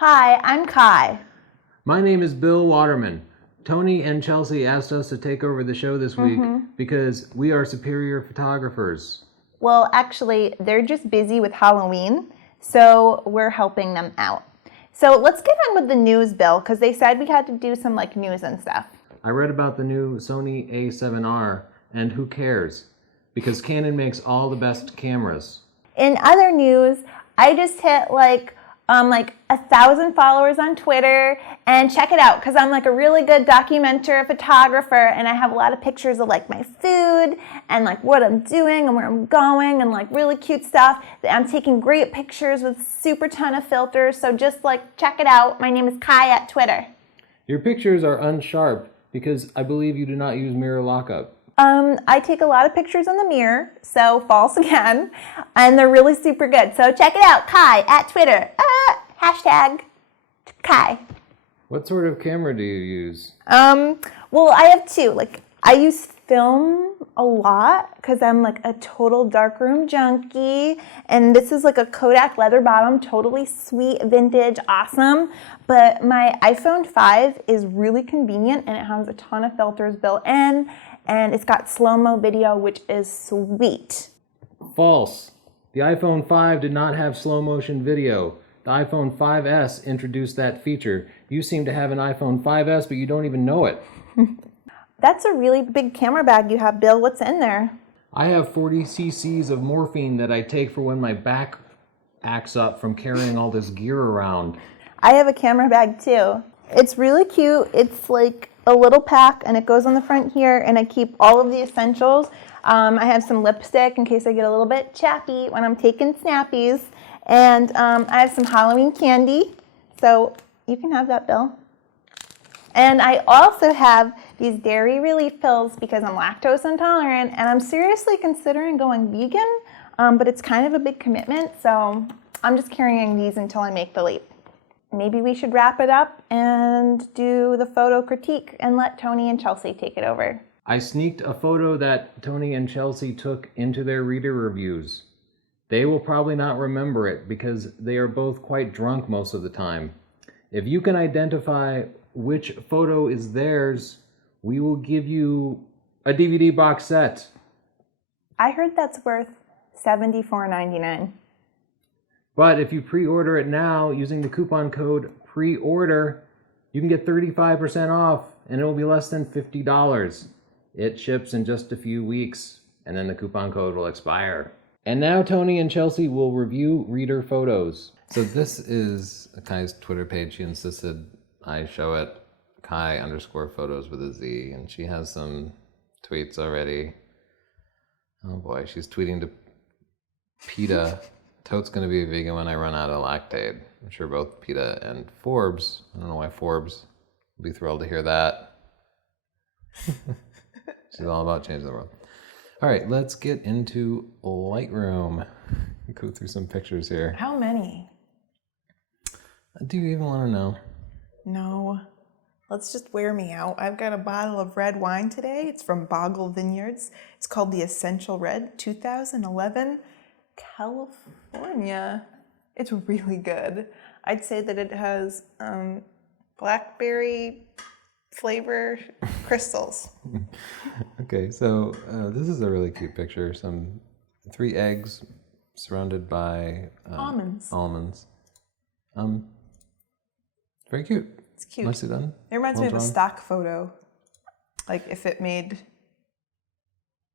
Hi, I'm Kai. My name is Bill Waterman. Tony and Chelsea asked us to take over the show this week because we are superior photographers. Well, actually, they're just busy with Halloween, so we're helping them out. So let's get on with the news, Bill, because they said we had to do some news and stuff. I read about the new Sony A7R, and who cares? Because Canon makes all the best cameras. In other news, I just hit like 1,000 followers on Twitter, and check it out because I'm a really good documenter photographer, and I have a lot of pictures of my food and what I'm doing and where I'm going and really cute stuff. I'm taking great pictures with super ton of filters, so just check it out. My name is Kai at Twitter. Your pictures are unsharp because I believe you do not use mirror lockup. I take a lot of pictures in the mirror, so false again, and they're really super good. So check it out, Kai at Twitter. Hashtag Kai. What sort of camera do you use? Well, I have two. I use film a lot because I'm a total darkroom junkie, and this is a Kodak leather bottom, totally sweet, vintage, awesome. But my iPhone 5 is really convenient, and it has a ton of filters built in, and it's got slow-mo video, which is sweet. False. The iPhone 5 did not have slow motion video. The iPhone 5S introduced that feature. You seem to have an iPhone 5S, but you don't even know it. That's a really big camera bag you have, Bill. What's in there? I have 40 cc's of morphine that I take for when my back acts up from carrying all this gear around. I have a camera bag too. It's really cute. It's a little pack, and it goes on the front here, and I keep all of the essentials. I have some lipstick in case I get a little bit chappy when I'm taking snappies, and I have some Halloween candy, so you can have that, Bill. And I also have these dairy relief pills because I'm lactose intolerant, and I'm seriously considering going vegan, but it's kind of a big commitment, so I'm just carrying these until I make the leap. Maybe we should wrap it up and do the photo critique and let Tony and Chelsea take it over. I sneaked a photo that Tony and Chelsea took into their reader reviews. They will probably not remember it because they are both quite drunk most of the time. If you can identify which photo is theirs, we will give you a DVD box set. I heard that's worth $74.99. But if you pre-order it now using the coupon code PREORDER, you can get 35% off, and it will be less than $50. It ships in just a few weeks, and then the coupon code will expire. And now Tony and Chelsea will review reader photos. So this is Kai's Twitter page. She insisted I show it, Kai_photos with a Z, and she has some tweets already. Oh boy, she's tweeting to PETA. Tote's going to be a vegan when I run out of lactate. I'm sure both PETA and Forbes, I don't know why Forbes will be thrilled to hear that. She's all about changing the world. All right, let's get into Lightroom. Go through some pictures here. How many? Do you even want to know? No. Let's just wear me out. I've got a bottle of red wine today. It's from Boggle Vineyards. It's called the Essential Red 2011 California. It's really good. I'd say that it has blackberry flavor crystals. Okay, so this is a really cute picture. 3 eggs surrounded by almonds. Very cute. It's cute. Nicely done. It reminds me of a stock photo, if it made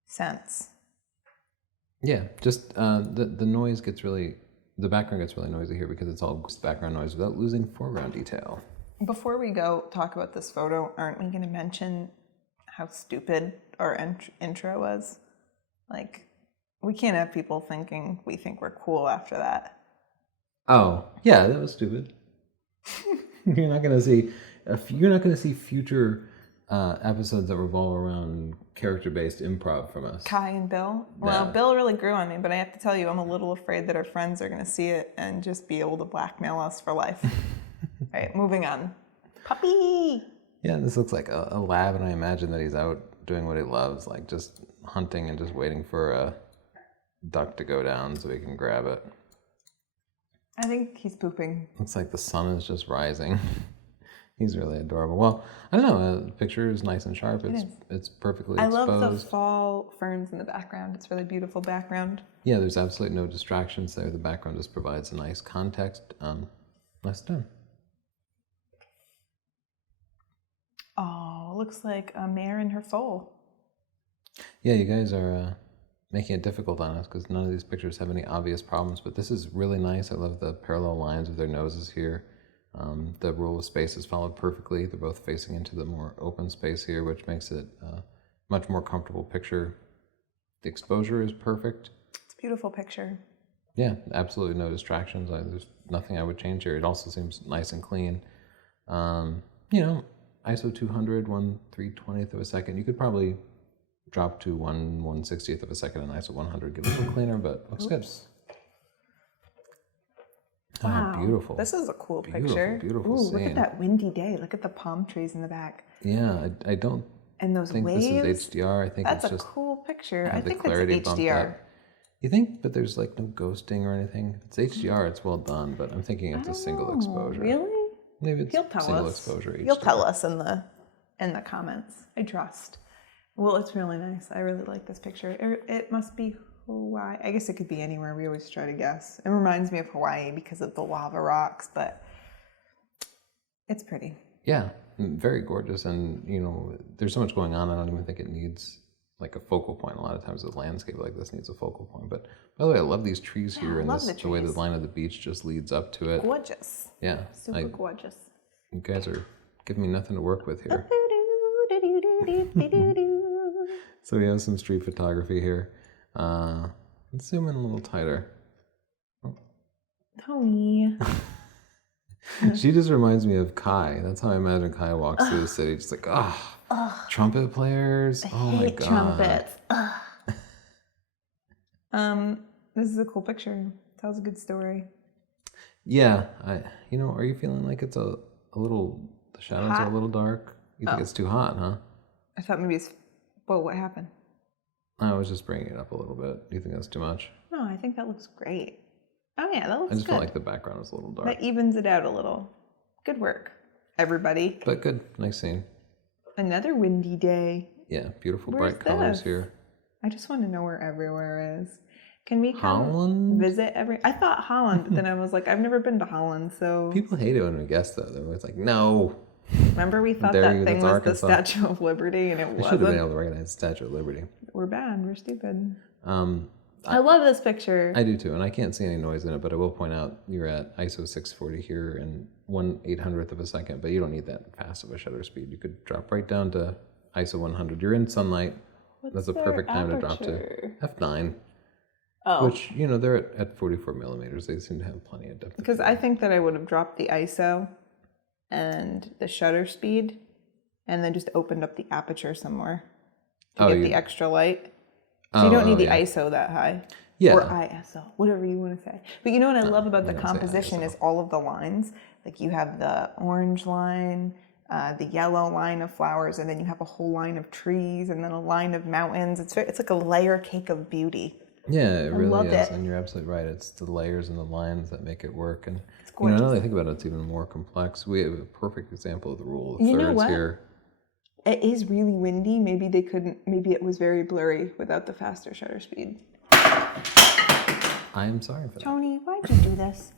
sense. Yeah, just the noise gets the background gets really noisy here because it's all background noise without losing foreground detail. Before we go talk about this photo, aren't we going to mention how stupid our intro was? We can't have people thinking we think we're cool after that. Oh, yeah, that was stupid. You're not going to see future episodes that revolve around character-based improv from us. Kai and Bill? Well, Bill really grew on me, but I have to tell you, I'm a little afraid that our friends are going to see it and just be able to blackmail us for life. All right, moving on. Puppy! Yeah, this looks like a lab, and I imagine that he's out doing what he loves, just hunting and just waiting for a duck to go down so he can grab it. I think he's pooping. Looks like the sun is just rising. He's really adorable. Well, I don't know. The picture is nice and sharp. It's perfectly I exposed. love the fall ferns in the background. It's a really beautiful background. Yeah, there's absolutely no distractions there. The background just provides a nice context. Nice done. Oh, looks like a mare in her foal. Yeah, you guys are making it difficult on us because none of these pictures have any obvious problems, but this is really nice. I love the parallel lines of their noses here. The rule of space is followed perfectly. They're both facing into the more open space here, which makes it a much more comfortable picture. The exposure is perfect. It's a beautiful picture. Yeah, absolutely no distractions. There's nothing I would change here. It also seems nice and clean. You know, ISO 200, 1/320th of a second. You could probably drop to 1/160th of a second and ISO 100. Get a little cleaner, but looks good. Wow, oh, beautiful. This is a cool picture. Beautiful Ooh, scene. look at that windy day. Look at the palm trees in the back. Yeah, I don't And those think waves. this is HDR. I think That's it's a just cool picture. I the think clarity it's bumped HDR. up. You think? But there's like no ghosting or anything. If it's HDR, it's well done, but I'm thinking it's a single exposure. Really? Maybe it's He'll tell single us. exposure HDR. You'll tell us in the comments. I trust. Well, it's really nice. I really like this picture. It must be Hawaii. I guess it could be anywhere. We always try to guess. It reminds me of Hawaii because of the lava rocks, but it's pretty. Yeah, very gorgeous, and you know, there's so much going on. I don't even think it needs like a focal point. A lot of times, a landscape like this needs a focal point. But by the way, I love these trees here, and the way the line of the beach just leads up to it. Gorgeous. Yeah, Super gorgeous. You guys are giving me nothing to work with here. So we have some street photography here. Let's zoom in a little tighter. Tony. She just reminds me of Kai. That's how I imagine Kai walks through the city. Just like, trumpet players. Oh my god. Trumpets. This is a cool picture. Tells a good story. Yeah, you know, are you feeling like it's a little, the shadows are a little dark? You think it's too hot, huh? I thought maybe it's, whoa, what happened? I was just bringing it up a little bit. Do you think that's too much? No, I think that looks great. Oh yeah, that looks I just good. felt like the background was a little dark. That evens it out a little. Good work, everybody. But good, nice scene. Another windy day. Yeah, beautiful Where's bright colors this? here. I just want to know where everywhere is. Can we come Holland? visit I thought Holland, but then I was like, I've never been to Holland, so. People hate it when we guess though. They're always like, no. Remember we thought Dare that you, thing that's was Arkansas. the Statue of Liberty and it We should have been wasn't? able to recognize the Statue of Liberty. We're bad, we're stupid. I I love this picture. I do too, and I can't see any noise in it, but I will point out you're at ISO 640 here and 1/800th of a second, but you don't need that fast of a shutter speed. You could drop right down to ISO 100. You're in sunlight. That's a perfect time to drop to f9. Oh. Which, you know, they're at 44 millimeters. They seem to have plenty of depth. Because I think that I would have dropped the ISO and the shutter speed and then just opened up the aperture some more to get the extra light. So you don't need the ISO that high. Yeah. Or ISO, whatever you want to say. But you know what I love about the don't say composition ISO. is all of the lines. Like you have the orange line, the yellow line of flowers, and then you have a whole line of trees and then a line of mountains. It's like a layer cake of beauty. Yeah, it really love is, it. and you're absolutely right. It's the layers and the lines that make it work. And It's you know, gorgeous. now that I think about it, it's even more complex. We have a perfect example of the rule of You know thirds what? here. It is really windy. Maybe they couldn't, maybe it was very blurry without the faster shutter speed. I am sorry for that. Tony, why'd you do this?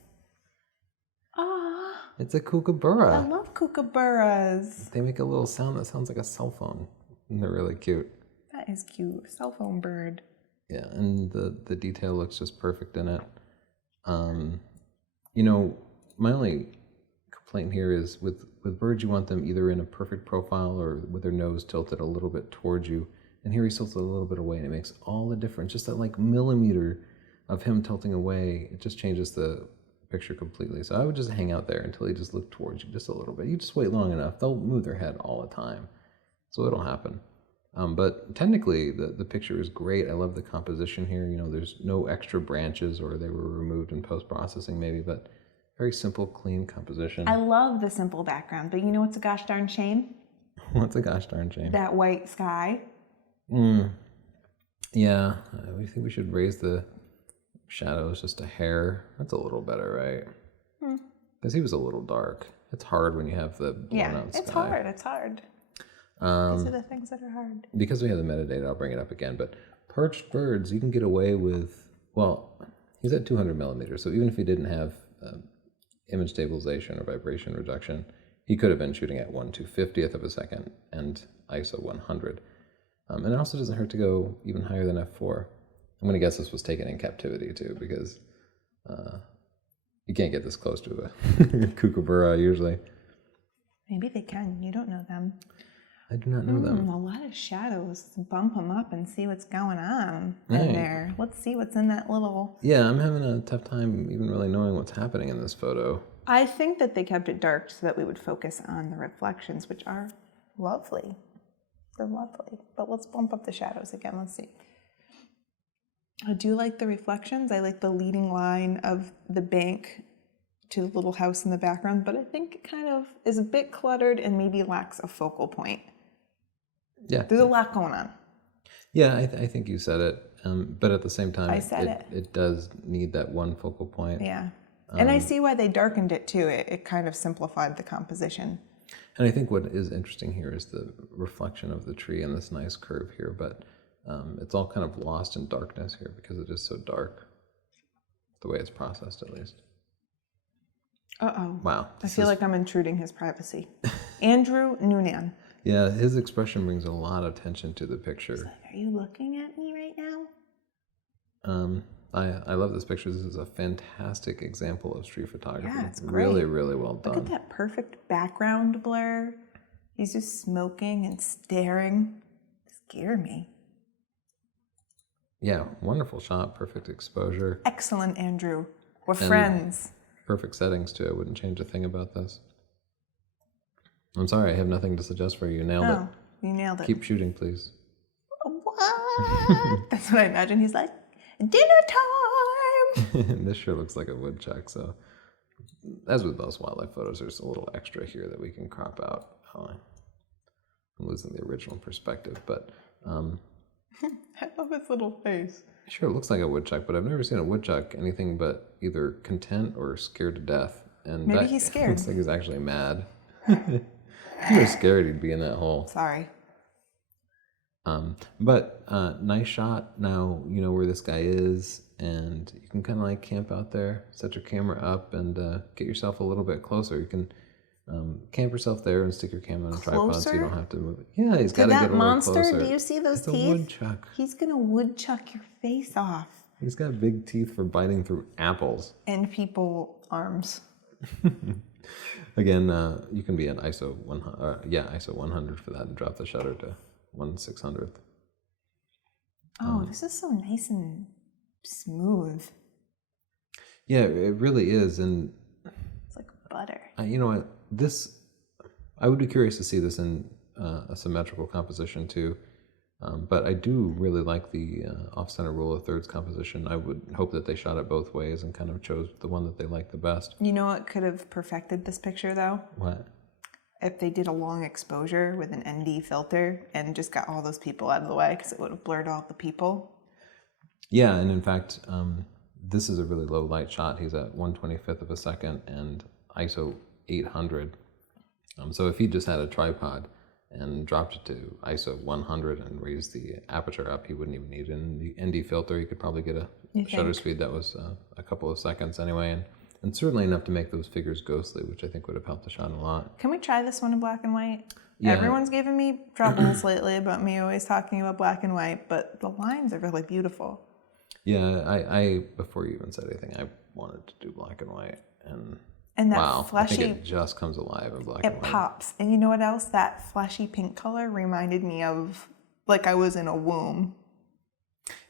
It's a kookaburra. I love kookaburras. They make a little sound that sounds like a cell phone, and they're really cute. That is cute. Cell phone bird. Yeah, and the detail looks just perfect in it. You know, my only complaint here is with birds, you want them either in a perfect profile or with their nose tilted a little bit towards you. And here he's tilted a little bit away, and it makes all the difference. Just that like millimeter of him tilting away, it just changes the picture completely. So I would just hang out there until he just looked towards you just a little bit. You just wait long enough. They'll move their head all the time. So it'll happen. But technically, the picture is great. I love the composition here. You know, there's no extra branches, or they were removed in post-processing maybe, but very simple, clean composition. I love the simple background, but you know what's a gosh darn shame? What's a gosh darn shame? That white sky. Yeah, we think we should raise the shadows just a hair. That's a little better, right? Because he was a little dark. It's hard when you have the blown out sky. It's hard. It's hard. These are the things that are hard. Because we have the metadata, I'll bring it up again. But perched birds, you can get away with, well, he's at 200 millimeters. So even if he didn't have image stabilization or vibration reduction, he could have been shooting at 1/250th of a second and ISO 100. And it also doesn't hurt to go even higher than f4. I'm going to guess this was taken in captivity too, because you can't get this close to a kookaburra usually. Maybe they can. You don't know them. I do not know them. A lot of shadows. Bump them up and see what's going on in there. Let's see what's in that little... Yeah, I'm having a tough time even really knowing what's happening in this photo. I think that they kept it dark so that we would focus on the reflections, which are lovely. They're lovely. But let's bump up the shadows again. Let's see. I do like the reflections. I like the leading line of the bank to the little house in the background, but I think it kind of is a bit cluttered and maybe lacks a focal point. Yeah. There's a lot going on. Yeah, I think you said it. But at the same time, it does need that one focal point. Yeah. And I see why they darkened it too. It kind of simplified the composition. And I think what is interesting here is the reflection of the tree and this nice curve here, but it's all kind of lost in darkness here because it is so dark, the way it's processed at least. Uh-oh. Wow. I feel like I'm intruding his privacy. Andrew Noonan. Yeah, his expression brings a lot of attention to the picture. Are you looking at me right now? I love this picture. This is a fantastic example of street photography. Yeah, it's great. Really, really well done. Look at that perfect background blur. He's just smoking and staring. Scare me. Yeah, wonderful shot, perfect exposure. Excellent, Andrew. We're friends. Perfect settings too. I wouldn't change a thing about this. I'm sorry, I have nothing to suggest for you. You nailed it. You nailed it. Keep shooting, please. What? That's what I imagine. He's like, dinner time! This sure looks like a woodchuck, so as with most wildlife photos, there's a little extra here that we can crop out. Oh, I'm losing the original perspective, but I love his little face. Sure, it looks like a woodchuck, but I've never seen a woodchuck anything but either content or scared to death. And maybe he's scared. Looks like he's actually mad. If he was scared, he'd be in that hole. Sorry. But nice shot. Now you know where this guy is, and you can kind of like camp out there, set your camera up, and get yourself a little bit closer. You can camp yourself there and stick your camera on a tripod so you don't have to move it. Yeah, he's got to get a little closer. That monster, do you see those teeth? It's a woodchuck. He's going to woodchuck your face off. He's got big teeth for biting through apples. And people arms. Again, you can be at ISO 100, ISO 100 for that and drop the shutter to 1/600th. Oh, this is so nice and smooth. Yeah, it really is, and it's like butter. You know what? I would be curious to see this in a symmetrical composition too. But I do really like the off-center rule of thirds composition. I would hope that they shot it both ways and kind of chose the one that they liked the best. You know what could have perfected this picture though? What? If they did a long exposure with an ND filter and just got all those people out of the way, because it would have blurred all the people. Yeah, and in fact, this is a really low light shot. He's at 1/25th of a second and ISO 800. So if he just had a tripod and dropped it to ISO 100 and raised the aperture up, he wouldn't even need an ND filter. He could probably get a shutter speed that was a couple of seconds anyway, and certainly enough to make those figures ghostly, which I think would have helped the shot a lot. Can we try this one in black and white? Yeah. Everyone's giving me troubles lately about me always talking about black and white, but the lines are really beautiful. Yeah, I before you even said anything, I wanted to do black and white, and that wow, flashy, I think it just comes alive in black and white. It pops. And you know what else? That flashy pink color reminded me of like I was in a womb.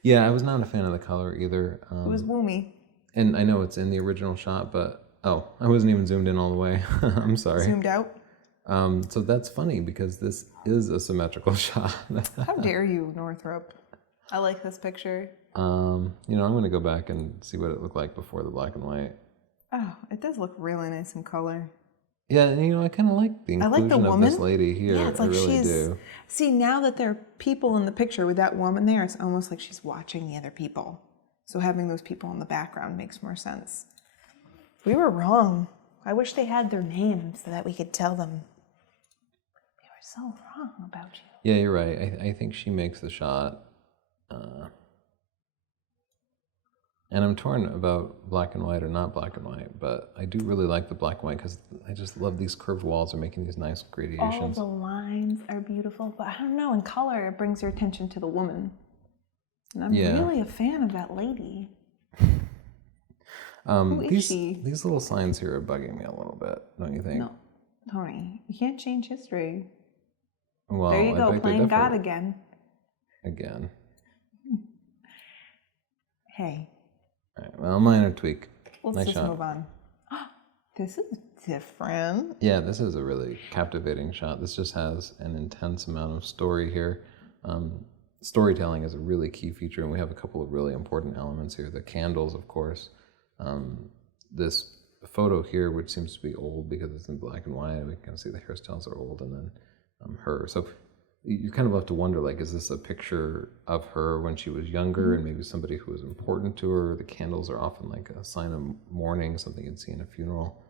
Yeah, I was not a fan of the color either. It was woomy. And I know it's in the original shot, but I wasn't even zoomed in all the way. I'm sorry. Zoomed out? So that's funny because this is a symmetrical shot. How dare you, Northrop? I like this picture. I'm going to go back and see what it looked like before the black and white. Oh, it does look really nice in color. Yeah, and I kind of like the inclusion of this lady here. Yeah, it's like I really do. See, now that there are people in the picture with that woman there, it's almost like she's watching the other people. So having those people in the background makes more sense. We were wrong. I wish they had their names so that we could tell them. We were so wrong about you. Yeah, you're right. I think she makes the shot. And I'm torn about black and white or not black and white, but I do really like the black and white because I just love these curved walls are making these nice gradations. All the lines are beautiful, but I don't know, in color it brings your attention to the woman. And I'm really a fan of that lady. Who is she? These little signs here are bugging me a little bit, don't you think? No, Tony, you can't change history. Well, There you I go, beg to playing differ. God again. Again. Hey. All right, well, minor tweak. Let's nice just shot. move on. This is different. Yeah, this is a really captivating shot. This just has an intense amount of story here. Storytelling is a really key feature, and we have a couple of really important elements here. The candles, of course. This photo here, which seems to be old because it's in black and white, we can kind of see the hairstyles are old, and then her. So you kind of have to wonder, like, is this a picture of her when she was younger and maybe somebody who was important to her? The candles are often like a sign of mourning, something you'd see in a funeral.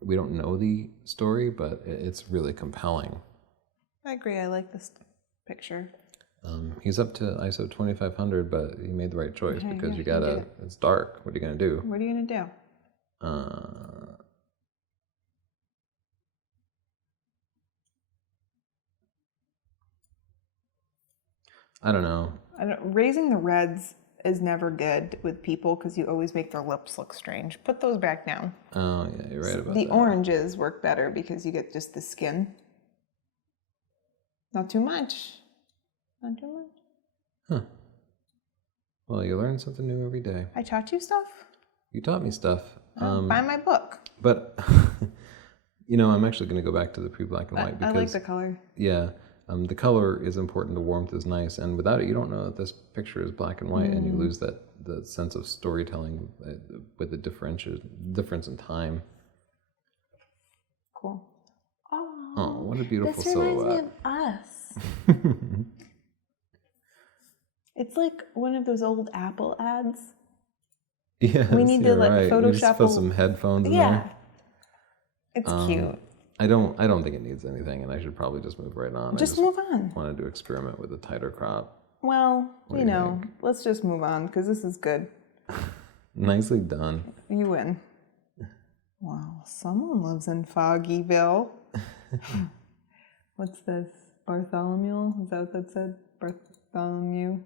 We don't know the story, but it's really compelling. I agree. I like this picture. He's up to ISO 2500, but he made the right choice because you gotta, it's dark. What are you gonna do? What are you gonna do? I don't know. Raising the reds is never good with people because you always make their lips look strange. Put those back down. Oh, yeah, you're right about the that. oranges work better because you get just the skin. Not too much. Not too much. Huh. Well, you learn something new every day. I taught you stuff? You taught me stuff. Buy my book. But, you know, I'm actually going to go back to the pre-black and white because... I like the color. Yeah. The color is important, the warmth is nice, and without it, you don't know that this picture is black and white, and you lose the sense of storytelling with the difference in time. Cool. Oh, what a beautiful this reminds silhouette. me of us. It's like one of those old Apple ads. Yes, We need to like right. Photoshop. We just put some headphones in there. It's cute. I don't think it needs anything, and I should probably just move right on. Just move on. Wanted to experiment with a tighter crop. Well, What you do you know, let's just move on because this is good. Nicely done. You win. Wow, someone lives in Foggyville. What's this? Bartholomew? Is that what that said? Bartholomew?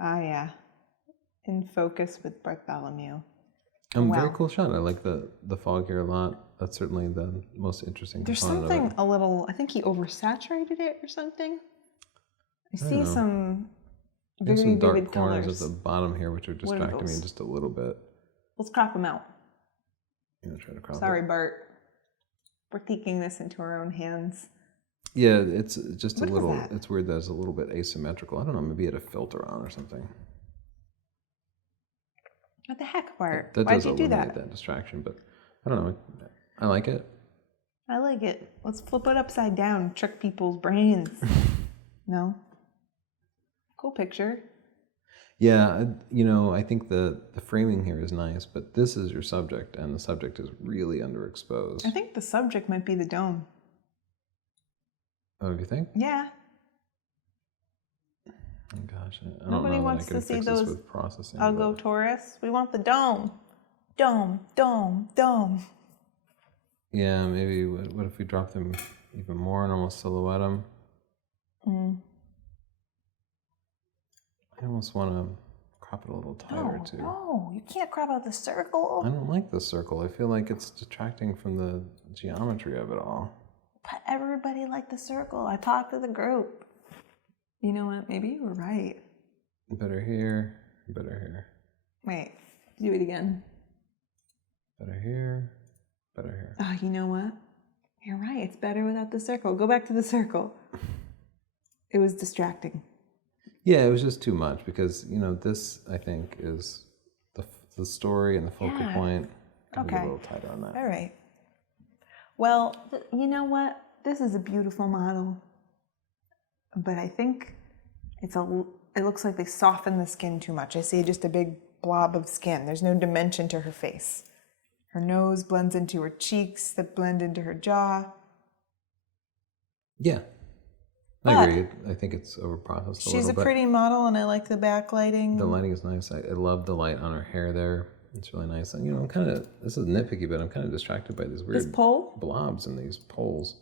Ah, yeah. In focus with Bartholomew. Very cool shot. I like the fog here a lot. That's certainly the most interesting There's component something of it. a little, I think he oversaturated it or something. I see some There's very some dark vivid corners colors. at the bottom here, which are What are distracting me those? just a little bit. Let's crop them out. I'm gonna try to crop Sorry, it. Bart. We're taking this into our own hands. Yeah, it's just What a is little. that? It's weird that it's a little bit asymmetrical. I don't know. Maybe it had a filter on or something. What the heck, Bart? That Why'd does you do eliminate that? that distraction, but I don't know. I like it. I like it. Let's flip it upside down, trick people's brains. No? Cool picture. Yeah, I think the framing here is nice, but this is your subject, and the subject is really underexposed. I think the subject might be the dome. Oh, do you think? Yeah. Oh gosh, I don't Nobody know wants that I to can see fix those this with processing. Algo tourists. We want the dome. Dome, dome, dome. Yeah, maybe. What if we drop them even more and almost silhouette them? I almost want to crop it a little tighter too. No, you can't crop out the circle. I don't like the circle. I feel like it's detracting from the geometry of it all. But everybody liked the circle. I talked to the group. You know what? Maybe you were right. Better here, better here. Wait, do it again. Better here, better here. Oh, you know what? You're right. It's better without the circle. Go back to the circle. It was distracting. Yeah, it was just too much because, this, I think, is the story and the focal point. Gotta be a little tighter on that. All right. Well, you know what? This is a beautiful model. But I think it's it looks like they soften the skin too much. I see just a big blob of skin. There's no dimension to her face. Her nose blends into her cheeks that blend into her jaw. Yeah. I agree. I think it's overprocessed a She's little a bit. pretty model, and I like the backlighting. The lighting is nice. I love the light on her hair there. It's really nice. And, I'm kind of, this is nitpicky, but I'm kind of distracted by these weird pole? blobs and these poles.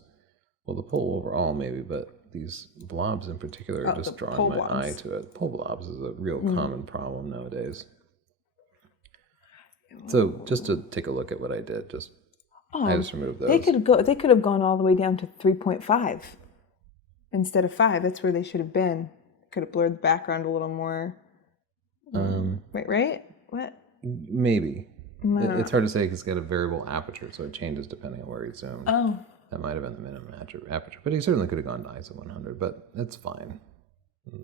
Well, the pole overall maybe, but these blobs in particular are just drawing my eye to it. Pole blobs is a real common problem nowadays. So just to take a look at what I did, I just removed those. They could have gone all the way down to 3.5 instead of 5. That's where they should have been. Could have blurred the background a little more. Right? What? Maybe. It's hard to say because it's got a variable aperture, so it changes depending on where you zoom. Oh. That might have been the minimum aperture, but he certainly could have gone to ISO 100, but it's fine.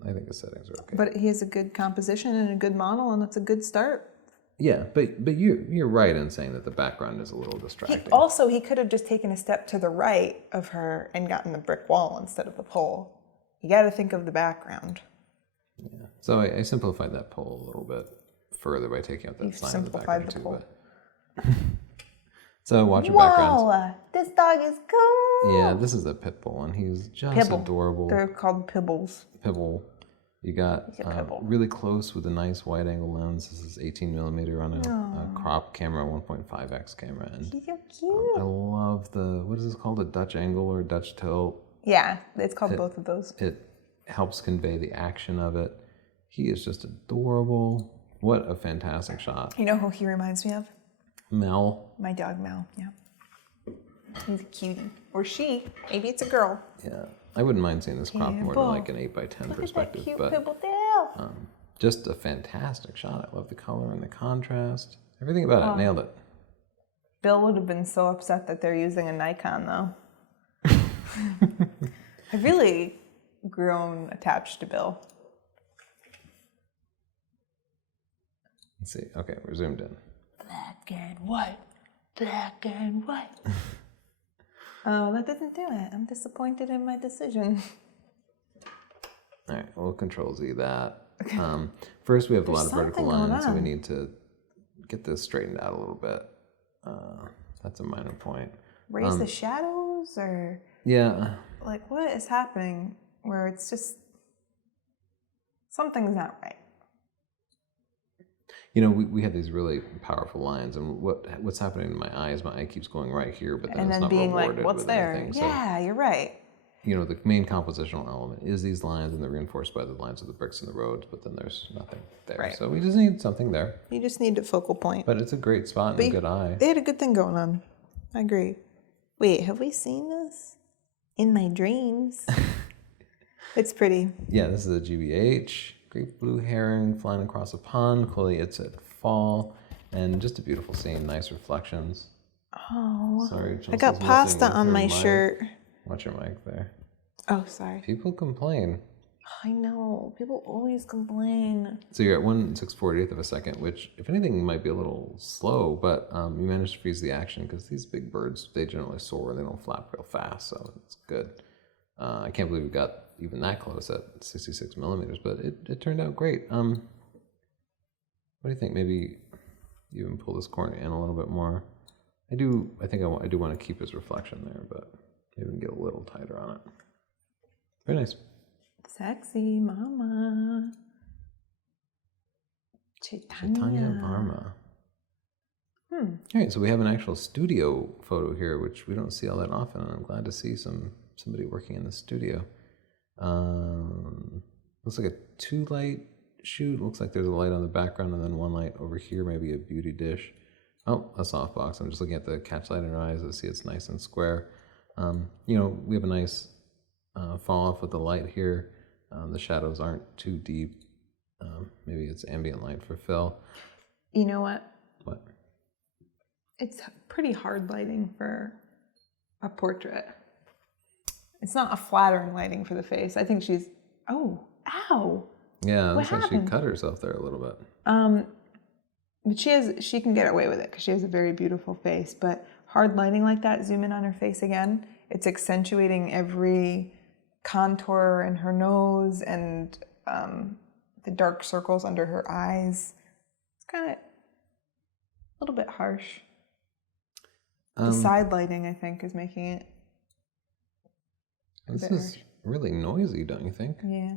I think the settings are okay. But he has a good composition and a good model, and that's a good start. Yeah, but you're right in saying that the background is a little distracting. He could have just taken a step to the right of her and gotten the brick wall instead of the pole. You got to think of the background. Yeah. So I simplified that pole a little bit further by taking out that sign in the background too. But so watch your backgrounds. Wow, this dog is cool. Yeah, this is a pit bull, and he's just adorable. They're called pibbles. Pibble. You got really close with a nice wide angle lens. This is 18 millimeter on a crop camera, 1.5x camera. And He's so cute. I love what is this called? A Dutch angle or Dutch tilt? Yeah, it's called both of those. It helps convey the action of it. He is just adorable. What a fantastic shot. You know who he reminds me of? Mel. My dog Mel, yeah. He's a cutie. Or she. Maybe it's a girl. Yeah. I wouldn't mind seeing this crop more than like an 8x10 perspective. Cute but pibble tail. just a fantastic shot. I love the color and the contrast. Everything about it. Nailed it. Bill would have been so upset that they're using a Nikon, though. I've really grown attached to Bill. Let's see. Okay, we're zoomed in. Black and white. Black and white. Oh, that doesn't do it. I'm disappointed in my decision. All right, we'll Control Z that. First, we have a lot of vertical lines, so we need to get this straightened out a little bit. That's a minor point. Raise the shadows, or yeah, like what is happening? Where it's just something's not right. We have these really powerful lines, and what's happening in my eye is my eye keeps going right here, but then it's not being rewarded like, what's with there? anything. Yeah, you're right. The main compositional element is these lines, and they're reinforced by the lines of the bricks and the roads, but then there's nothing there. Right. So we just need something there. You just need a focal point. But it's a great spot and a good eye. They had a good thing going on. I agree. Wait, have we seen this? In my dreams. It's pretty. Yeah, this is a GBH. Great blue heron flying across a pond. Clearly it's at fall. And just a beautiful scene. Nice reflections. Oh. Sorry, I Chelsea's got pasta messing with on her my mic. shirt. Watch your mic there. Oh, sorry. People complain. I know. People always complain. So you're at 1/648th of a second, which, if anything, might be a little slow, but you managed to freeze the action because these big birds, they generally soar. They don't flap real fast, so it's good. I can't believe we got even that close at 66 millimeters, but it turned out great. What do you think? Maybe even pull this corner in a little bit more. I do want to keep his reflection there, but maybe we can get a little tighter on it. Very nice. Sexy mama. Chaitanya Varma. All right, so we have an actual studio photo here, which we don't see all that often, and I'm glad to see somebody working in the studio. Looks like a 2-light shoot. Looks like there's a light on the background and then one light over here, maybe a beauty dish. Oh, a softbox. I'm just looking at the catch light in her eyes to see it's nice and square. We have a nice fall off with the light here. The shadows aren't too deep. Maybe it's ambient light for Phil. You know what? What? It's pretty hard lighting for a portrait. It's not a flattering lighting for the face. I think she's... Oh, ow! Yeah, What looks like she happened? cut herself there a little bit. But she can get away with it because she has a very beautiful face. But hard lighting like that, zoom in on her face again, it's accentuating every contour in her nose and the dark circles under her eyes. It's kind of a little bit harsh. The side lighting, I think, is making it This is really noisy, don't you think? Yeah.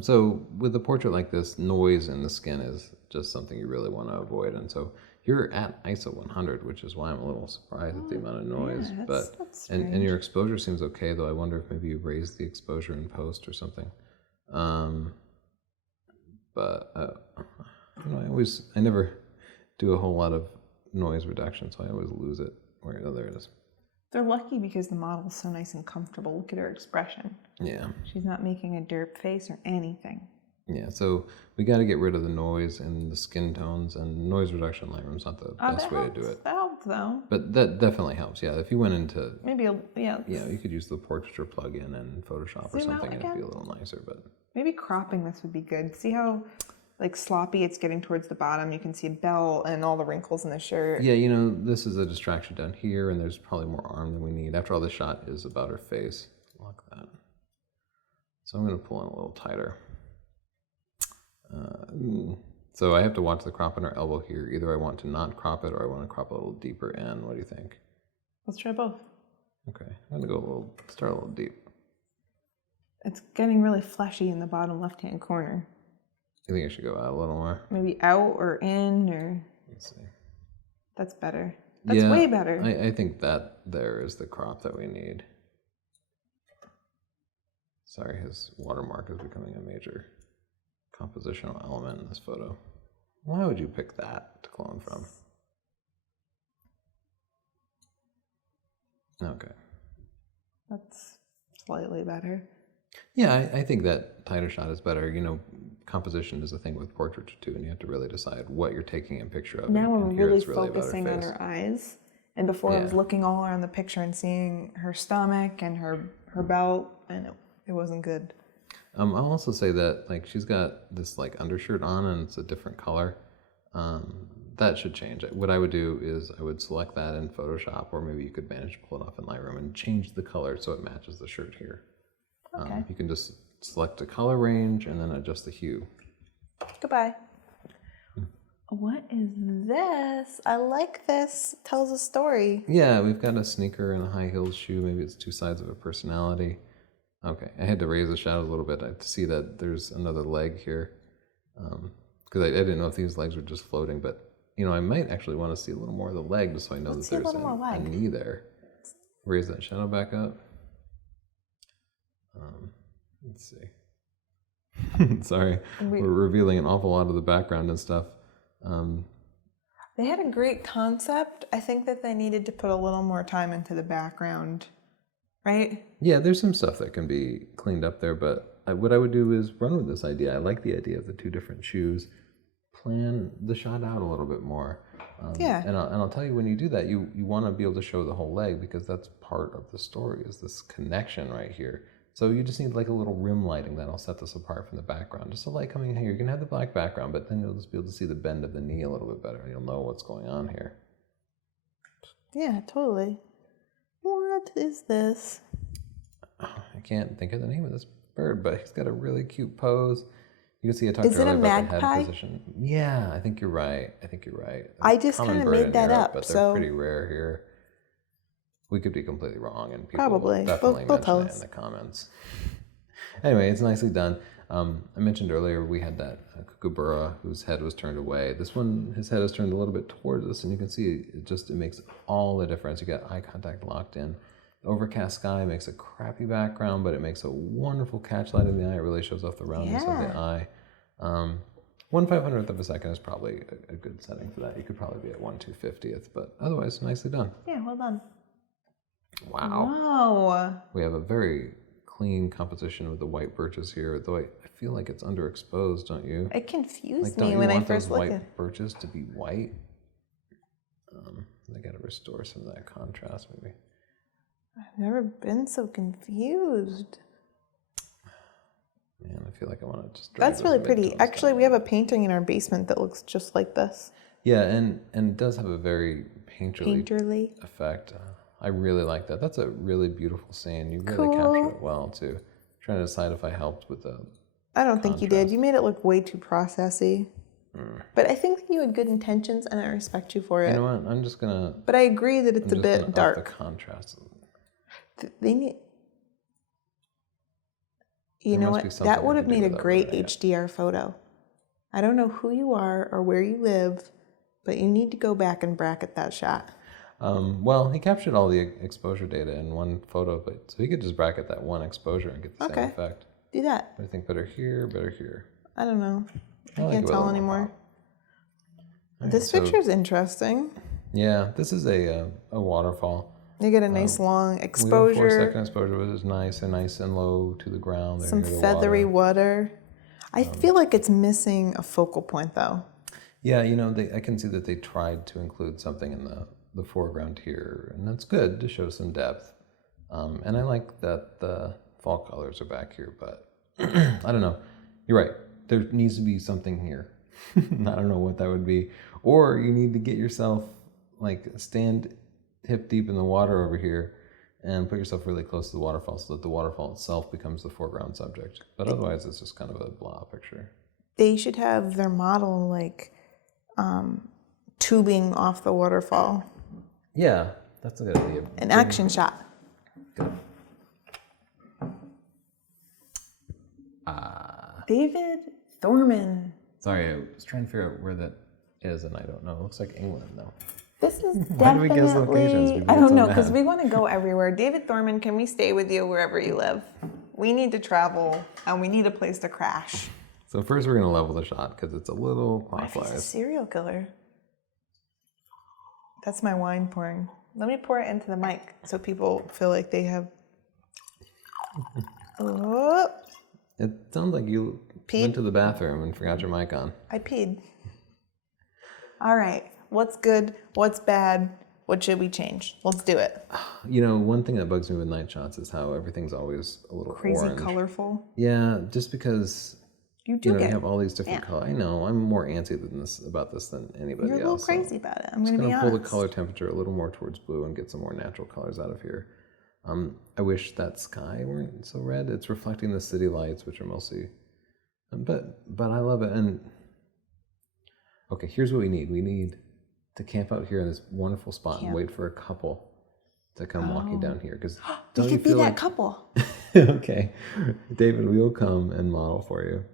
So with a portrait like this, noise in the skin is just something you really want to avoid. And so you're at ISO 100, which is why I'm a little surprised at the amount of noise. Yeah, that's and your exposure seems okay, though. I wonder if maybe you raised the exposure in post or something. I never do a whole lot of noise reduction, so I always lose it. Where, oh, there it is. They're lucky because the model's so nice and comfortable. Look at her expression. Yeah. She's not making a derp face or anything. Yeah, so we got to get rid of the noise and the skin tones, and noise reduction in Lightroom's not the best way to do it. That helps, though. But that definitely helps, yeah. If you went into... Maybe, Yeah, you could use the portraiture plugin in Photoshop or something, and it'd be a little nicer, but... Maybe cropping this would be good. See how, like, sloppy it's getting towards the bottom? You can see a belt and all the wrinkles in the shirt. Yeah, this is a distraction down here, and there's probably more arm than we need. After all, this shot is about her face. Lock that. So I'm going to pull in a little tighter. So I have to watch the crop on her elbow here. Either I want to not crop it, or I want to crop a little deeper in. What do you think? Let's try both. Okay, I'm going to start a little deep. It's getting really fleshy in the bottom left-hand corner. You think I should go out a little more? Maybe out or in, or... Let's see. That's better. That's way better. I think that there is the crop that we need. Sorry, his watermark is becoming a major compositional element in this photo. Why would you pick that to clone from? Okay. That's slightly better. Yeah, I think that tighter shot is better. Composition is a thing with portraiture too, and you have to really decide what you're taking a picture of. Now we're really about her focusing on face. her eyes. And before I was looking all around the picture and seeing her stomach and her belt, and it wasn't good. I'll also say that she's got this undershirt on, and it's a different color. That should change. What I would do is I would select that in Photoshop, or maybe you could manage to pull it off in Lightroom and change the color so it matches the shirt here. Okay. You can just select a color range and then adjust the hue. Goodbye. What is this? I like this. Tells a story. Yeah, we've got a sneaker and a high heeled shoe. Maybe it's two sides of a personality. Okay, I had to raise the shadows a little bit to see that there's another leg here. Because I didn't know if these legs were just floating, but I might actually want to see a little more of the leg just so I know that there's a knee there. Raise that shadow back up. Let's see. Sorry, we're revealing an awful lot of the background and stuff. They had a great concept. I think that they needed to put a little more time into the background, right? Yeah, there's some stuff that can be cleaned up there, but what I would do is run with this idea. I like the idea of the two different shoes. Plan the shot out a little bit more. And I'll tell you, when you do that, you want to be able to show the whole leg, because that's part of the story, is this connection right here. So you just need a little rim lighting that'll set this apart from the background. Just a light coming in here. You can have the black background, but then you'll just be able to see the bend of the knee a little bit better. You'll know what's going on here. Yeah, totally. What is this? I can't think of the name of this bird, but he's got a really cute pose. You can see I talked Is it earlier a about the magpie? head position. Yeah, I think you're right. I just Common kind of bird made in that Europe, up. but they're pretty rare here. We could be completely wrong, and people Probably. will definitely They'll mention tell it us. in the comments. Anyway, it's nicely done. I mentioned earlier we had that kookaburra whose head was turned away. This one, his head is turned a little bit towards us, and you can see it makes all the difference. You got eye contact locked in. Overcast sky makes a crappy background, but it makes a wonderful catch light in the eye. It really shows off the roundness of the eye. 1/500th of a second is probably a good setting for that. You could probably be at 1/250th, but otherwise, nicely done. Yeah, well done. Wow. Wow. We have a very clean composition with the white birches here, though I feel like it's underexposed, don't you? It confused Don't me you when I want first those looked at white birches to be white? I got to restore some of that contrast, maybe. I've never been so confused. Man, I feel like I want to just drag That's those really pretty. midtones Actually, down. we have a painting in our basement that looks just like this. Yeah, and it does have a very painterly Painterly. effect. I really like that. That's a really beautiful scene. You really capture it well, too. I'm trying to decide if I helped with the I don't think you did. You made it look way too processy. But I think you had good intentions, and I respect you for it. You know what? I'm just gonna. But I agree that it's a bit dark. Up the contrast. They need. You know what? That would have made a great HDR photo. I don't know who you are or where you live, but you need to go back and bracket that shot. Well, he captured all the exposure data in one photo, but so he could just bracket that one exposure and get the same effect. Do that. I think better here, better here. I don't know. I can't tell anymore. This picture is interesting. Yeah, this is a waterfall. You get a nice long exposure. 4-second exposure, which is nice and low to the ground. Some feathery water. I feel like it's missing a focal point, though. Yeah, you know, I can see that they tried to include something in the foreground here, and that's good to show some depth. And I like that the fall colors are back here, but I don't know. You're right. There needs to be something here. I don't know what that would be. Or you need to get yourself, like, stand hip deep in the water over here and put yourself really close to the waterfall so that the waterfall itself becomes the foreground subject. But otherwise, it's just kind of a blah picture. They should have their model, like, tubing off the waterfall. Yeah, that's a good idea. An action shot. Good. David Thorman. Sorry, I was trying to figure out where that is, and I don't know. It looks like England, though. This is Why do we guess locations? I don't know, because we want to go everywhere. David Thorman, can we stay with you wherever you live? We need to travel, and we need a place to crash. So first we're going to level the shot, because it's a little What if he's a clockwise. serial killer? That's my wine pouring. Let me pour it into the mic so people feel like they have... Oh, It sounds like you went to the bathroom and forgot your mic on. I peed. All right. What's good? What's bad? What should we change? Let's do it. You know, one thing that bugs me with night shots is how everything's always a little Crazy orange. colorful. Yeah, just because You you have all these different colors. I know, I'm more antsy about this than anybody You're a else. little crazy about it. I'm just going to be pull honest. the color temperature a little more towards blue and get some more natural colors out of here. I wish that sky weren't so red. It's reflecting the city lights, which are mostly, but I love it. And okay, here's what we need. We need to camp out here in this wonderful spot and wait for a couple to come walking down here. Because you could be that couple. Okay, David, we will come and model for you,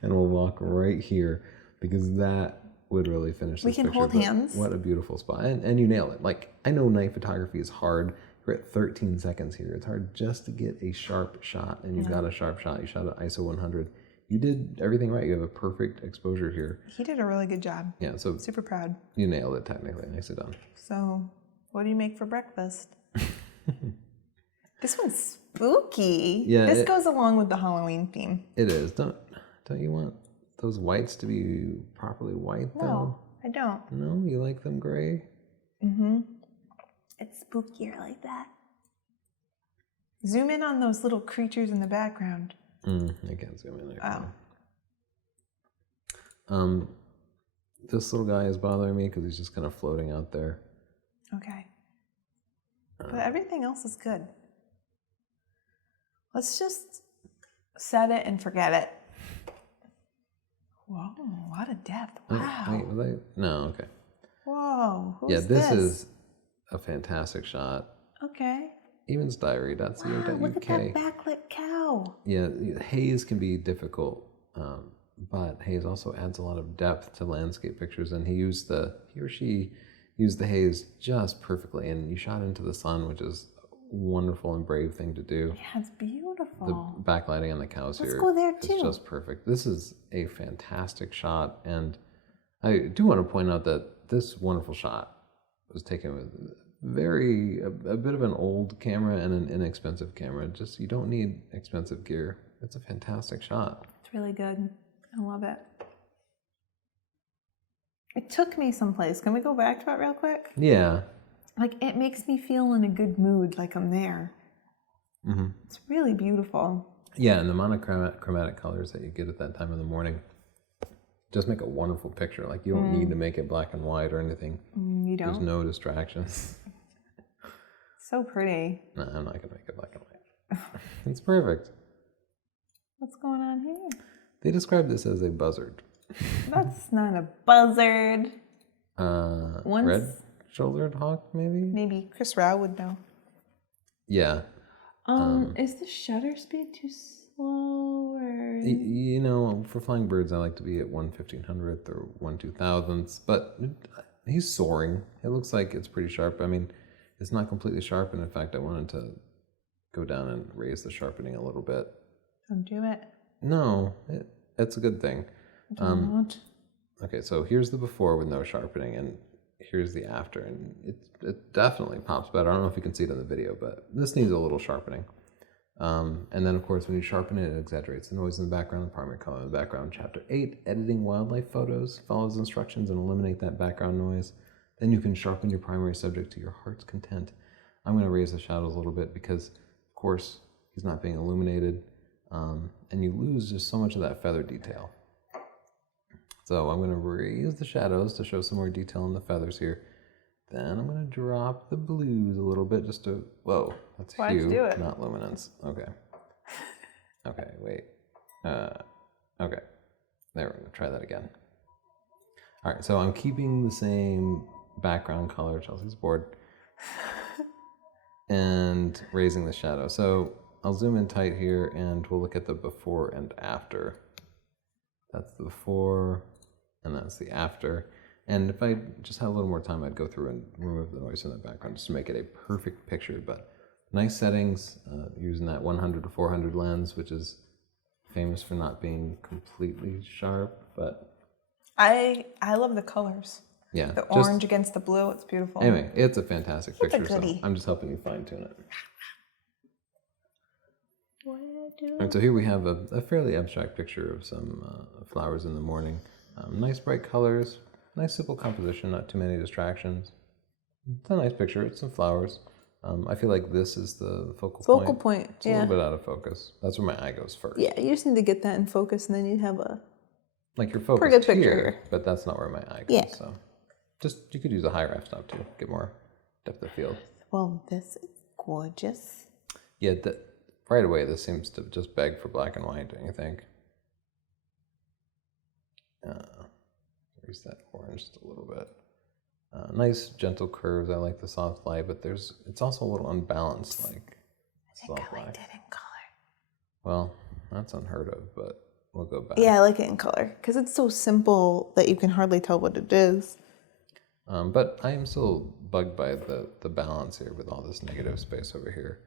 and we'll walk right here because that would really finish this picture. We can hold hands. What a beautiful spot, and you nail it. Like, I know night photography is hard. You're at 13 seconds here. It's hard just to get a sharp shot, and you got a sharp shot. You shot at ISO 100. You did everything right. You have a perfect exposure here. He did a really good job. Yeah, so Super proud. you nailed it technically. Nicely done. So, what do you make for breakfast? This one's spooky. Yeah, this goes along with the Halloween theme. It is. Don't you want those whites to be properly white though? No, I don't. No, you like them gray? Mm-hmm. It's spookier like that. Zoom in on those little creatures in the background. I can't zoom in there. Oh. This little guy is bothering me because he's just kind of floating out there. Okay. But everything else is good. Let's just set it and forget it. Whoa, a lot of depth. Wow. Wait, was I? No, okay. Whoa, who's yeah, this is a fantastic shot. Okay. Evensdiary.co.uk. Wow, look at that backlit cow. Yeah, haze can be difficult, but haze also adds a lot of depth to landscape pictures, and he or she used the haze just perfectly, and you shot into the sun, which is a wonderful and brave thing to do. Yeah, it's beautiful. The backlighting on the cows here go there too. is just perfect. This is a fantastic shot, and I do want to point out that this wonderful shot was taken with a bit of an old camera and an inexpensive camera. Just, you don't need expensive gear. It's a fantastic shot. It's really good. I love it. It took me someplace. Can we go back to it real quick? Yeah. Like, it makes me feel in a good mood, like I'm there. Mm-hmm. It's really beautiful. Yeah, and the monochromatic colors that you get at that time of the morning just make a wonderful picture. Like, you don't need to make it black and white or anything. You don't? There's no distractions. So pretty. No, I'm not going to make it black and white. It's perfect. What's going on here? They describe this as a buzzard. That's not a buzzard. Red-shouldered hawk, maybe? Maybe Chris Rao would know. Yeah. Is the shutter speed too slow or? You know, for flying birds, I like to be at 1/1500th or 1/2000th, but he's soaring. It looks like it's pretty sharp. I mean, it's not completely sharp, and in fact, I wanted to go down and raise the sharpening a little bit. Don't do it. No, it's a good thing. Don't. Okay, so here's the before with no sharpening, and here's the after, and it definitely pops better. I don't know if you can see it in the video, but this needs a little sharpening. And then, of course, when you sharpen it, it exaggerates the noise in the background, the primary color in the background. Chapter 8, editing wildlife photos, follows instructions and eliminate that background noise. Then you can sharpen your primary subject to your heart's content. I'm going to raise the shadows a little bit because, of course, he's not being illuminated, and you lose just so much of that feather detail. So I'm going to raise the shadows to show some more detail on the feathers here. Then I'm going to drop the blues a little bit just to, whoa, that's hue, not luminance. Okay. Okay, wait. Okay. There, we're going to try that again. All right, so I'm keeping the same background color, Chelsea's bored, and raising the shadow. So I'll zoom in tight here and we'll look at the before and after. That's the before and that's the after. And if I just had a little more time, I'd go through and remove the noise in the background just to make it a perfect picture. But nice settings, using that 100 to 400 lens, which is famous for not being completely sharp, but I love the colors. yeah, The orange against the blue, it's beautiful. Anyway, it's a fantastic picture. It's a goodie. So I'm just helping you fine tune it. And so here we have a fairly abstract picture of some flowers in the morning. Nice bright colors, nice simple composition, not too many distractions. It's a nice picture. It's some flowers. I feel like this is the focal point. Focal point, It's a little bit out of focus. That's where my eye goes first. Yeah, you just need to get that in focus, and then you'd have a like your focus pretty good picture here, but that's not where my eye goes. Yeah. So just you could use a higher f-stop too, get more depth of field. Well, this is gorgeous. Yeah, right away this seems to just beg for black and white. Don't you think? Raise that orange just a little bit. Nice gentle curves. I like the soft light, but it's also a little unbalanced, like soft I black. liked it in color. Well, that's unheard of, but we'll go back. Yeah, I like it in color because it's so simple that you can hardly tell what it is. But I am still bugged by the balance here with all this negative space over here.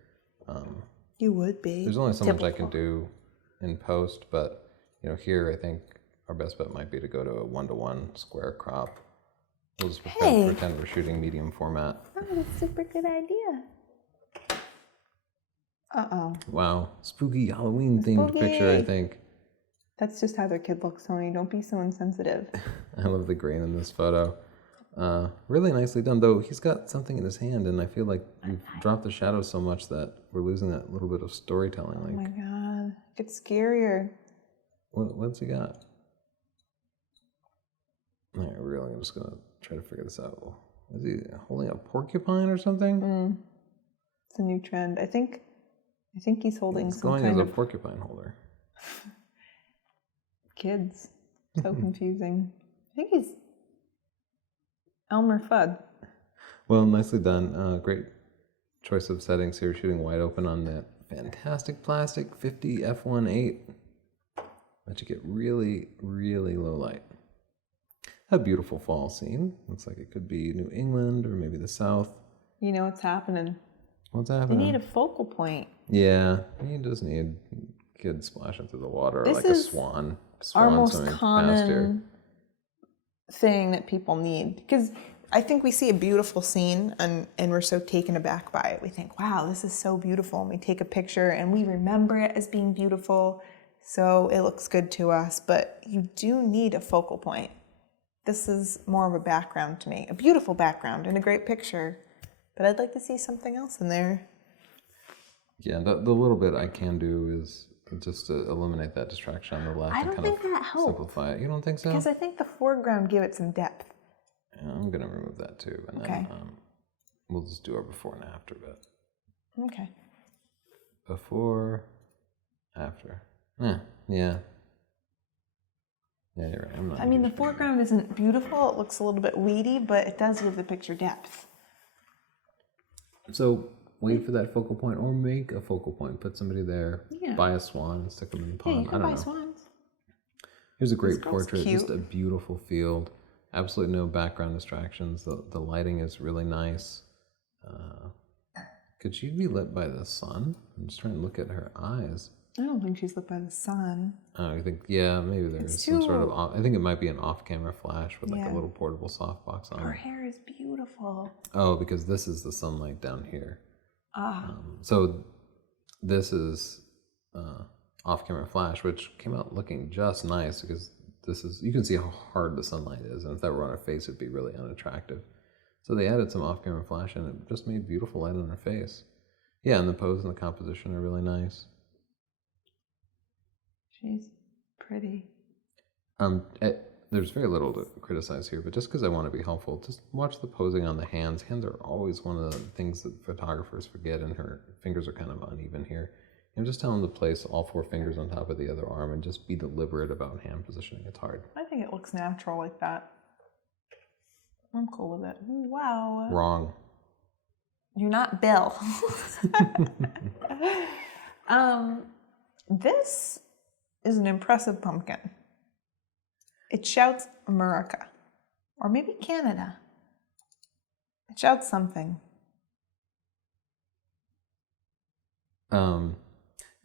You would be. There's only so much I can do in post, but here I think our best bet might be to go to a 1:1 square crop. We'll just pretend we're shooting medium format. Oh, that's a super good idea. Uh-oh. Wow, spooky Halloween themed picture, I think. That's just how their kid looks, Tony. Don't be so insensitive. I love the grain in this photo. Really nicely done, though he's got something in his hand, and I feel like we've dropped the shadow so much that we're losing that little bit of storytelling. Oh my god, it gets scarier. What's he got? All right, really, I'm just gonna try to figure this out. Is he holding a porcupine or something? It's a new trend. I think he's holding He's some going kind as a of porcupine holder. kids. So confusing. I think he's Elmer Fudd. Well, nicely done. Great choice of settings here. Shooting wide open on that fantastic plastic 50 f1.8. Let you get really, really low light. A beautiful fall scene. Looks like it could be New England or maybe the South. You know what's happening? What's happening? You need a focal point. Yeah, you just need kids splashing through the water This like is a swan. Our most swimming past common here. thing that people need, because I think we see a beautiful scene and we're so taken aback by it. We think, wow, this is so beautiful. And we take a picture and we remember it as being beautiful. So it looks good to us, but you do need a focal point. This is more of a background to me, a beautiful background and a great picture, but I'd like to see something else in there. Yeah, the little bit I can do is just to eliminate that distraction on the left I and don't kind think of that helped. simplify it. You don't think so? Because I think the foreground gave it some depth. Yeah, I'm going to remove that too. And Okay. then we'll just do our before and after bit. Okay. Before, after. Yeah. Yeah, you're right. I'm not. I mean, the foreground isn't beautiful. It looks a little bit weedy, but it does give the picture depth. So wait for that focal point, or make a focal point. Put somebody there. Yeah. Buy a swan, stick them in the pond. Yeah, you I can don't buy know. swans. Here's a great girl's portrait. cute. Just a beautiful field. Absolutely no background distractions. The lighting is really nice. Could she be lit by the sun? I'm just trying to look at her eyes. I don't think she's lit by the sun. Oh, I think, yeah, maybe there's some sort of, I think it might be an off-camera flash with like a Yeah. little portable softbox on Her it. hair is beautiful. Oh, because this is the sunlight down here. Ah. So this is off-camera flash, which came out looking just nice because this is, you can see how hard the sunlight is, and if that were on her face, it'd be really unattractive. So they added some off-camera flash, and it just made beautiful light on her face. Yeah, and the pose and the composition are really nice. She's pretty. There's very little to criticize here, but just because I want to be helpful, just watch the posing on the hands. Hands are always one of the things that photographers forget, and her fingers are kind of uneven here. And just tell them to place all 4 fingers on top of the other arm and just be deliberate about hand positioning. It's hard. I think it looks natural like that. I'm cool with it. Wow. Wrong. You're not Bill. This is an impressive pumpkin. It shouts America. Or maybe Canada. It shouts something.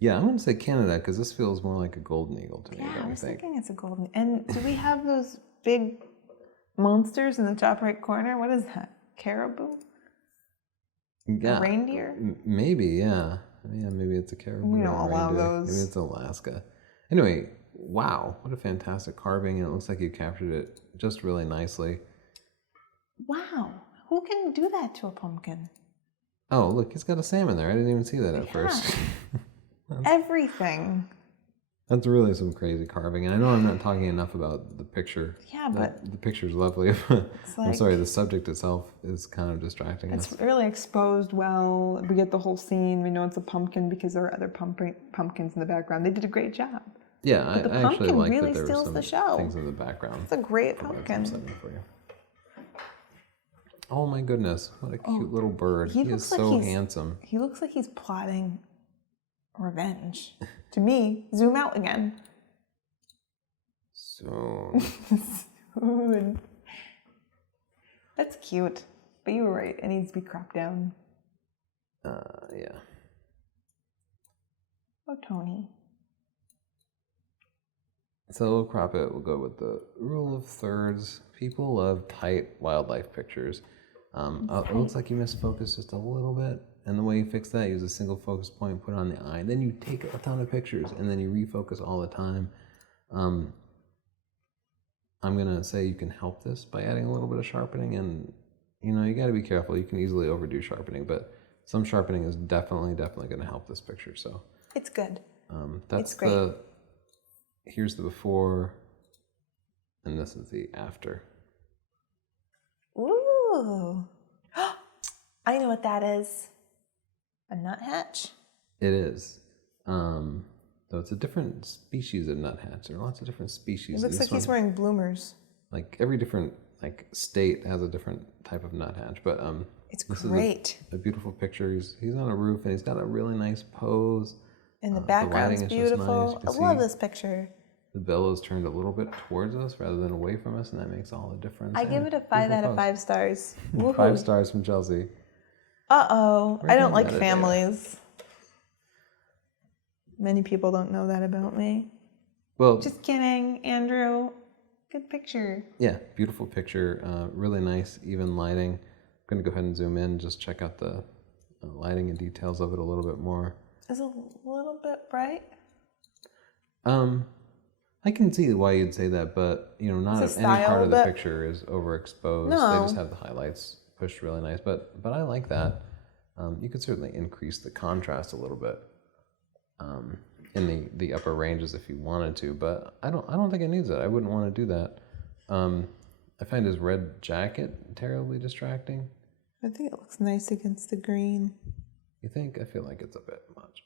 Yeah, I'm going to say Canada because this feels more like a golden eagle to me. Yeah, don't I you was think? thinking it's a golden. And do we have those big monsters in the top right corner? What is that? Caribou? Yeah. A reindeer? Maybe, yeah. Yeah, maybe it's a caribou. We or don't a allow reindeer. those. Maybe it's Alaska. Anyway, wow, what a fantastic carving, and it looks like you captured it just really nicely. Wow. Who can do that to a pumpkin? Oh, look, he's got a salmon there. I didn't even see that at first. Everything. That's really some crazy carving, and I know I'm not talking enough about the picture. Yeah, but the picture's lovely. I'm like, sorry, the subject itself is kind of distracting it's us. really exposed well. We get the whole scene. We know it's a pumpkin because there are other pumpkins in the background. They did a great job. Yeah, But the I actually pumpkin like really that there were steals some the show. things in the background. It's a great Provide some pumpkin. setting for you. Oh my goodness, what a cute little bird. He is looks like so handsome. He looks like he's plotting revenge. To me, zoom out again. So Soon. That's cute. But you were right. It needs to be cropped down. yeah. Oh, Tony. So we'll crop it. We'll go with the rule of thirds. People love tight wildlife pictures. It looks like you misfocused just a little bit. And the way you fix that, use a single focus point, put it on the eye. Then you take a ton of pictures, and then you refocus all the time. I'm going to say you can help this by adding a little bit of sharpening. And, you got to be careful. You can easily overdo sharpening, but some sharpening is definitely going to help this picture. So It's good. that's It's great. Here's the before, and this is the after. Ooh. I know what that is. A nuthatch? It is. Though it's a different species of nuthatch. There are lots of different species. It looks like he's wearing bloomers. Like every different state has a different type of nuthatch. But It's this great. is a beautiful picture. He's on a roof and he's got a really nice pose. And the lighting background's is just nice. beautiful. You can I love see this picture. The bill is turned a little bit towards us rather than away from us, and that makes all the difference. I give it a 5 out of 5 stars. 5 stars from Chelsea. Uh-oh. I don't like Metadata. families. Many people don't know that about me. Well, Just kidding, Andrew. Good picture. yeah, beautiful picture. Really nice, even lighting. I'm going to go ahead and zoom in, just check out the lighting and details of it a little bit more. Is it a little bit bright? I can see why you'd say that, but not It's a any part style of the bit. picture is overexposed. No. They just have the highlights pushed really nice, but I like that. You could certainly increase the contrast a little bit in the upper ranges if you wanted to, but I don't think it needs it. I wouldn't want to do that. I find his red jacket terribly distracting. I think it looks nice against the green. You think? I feel like it's a bit much.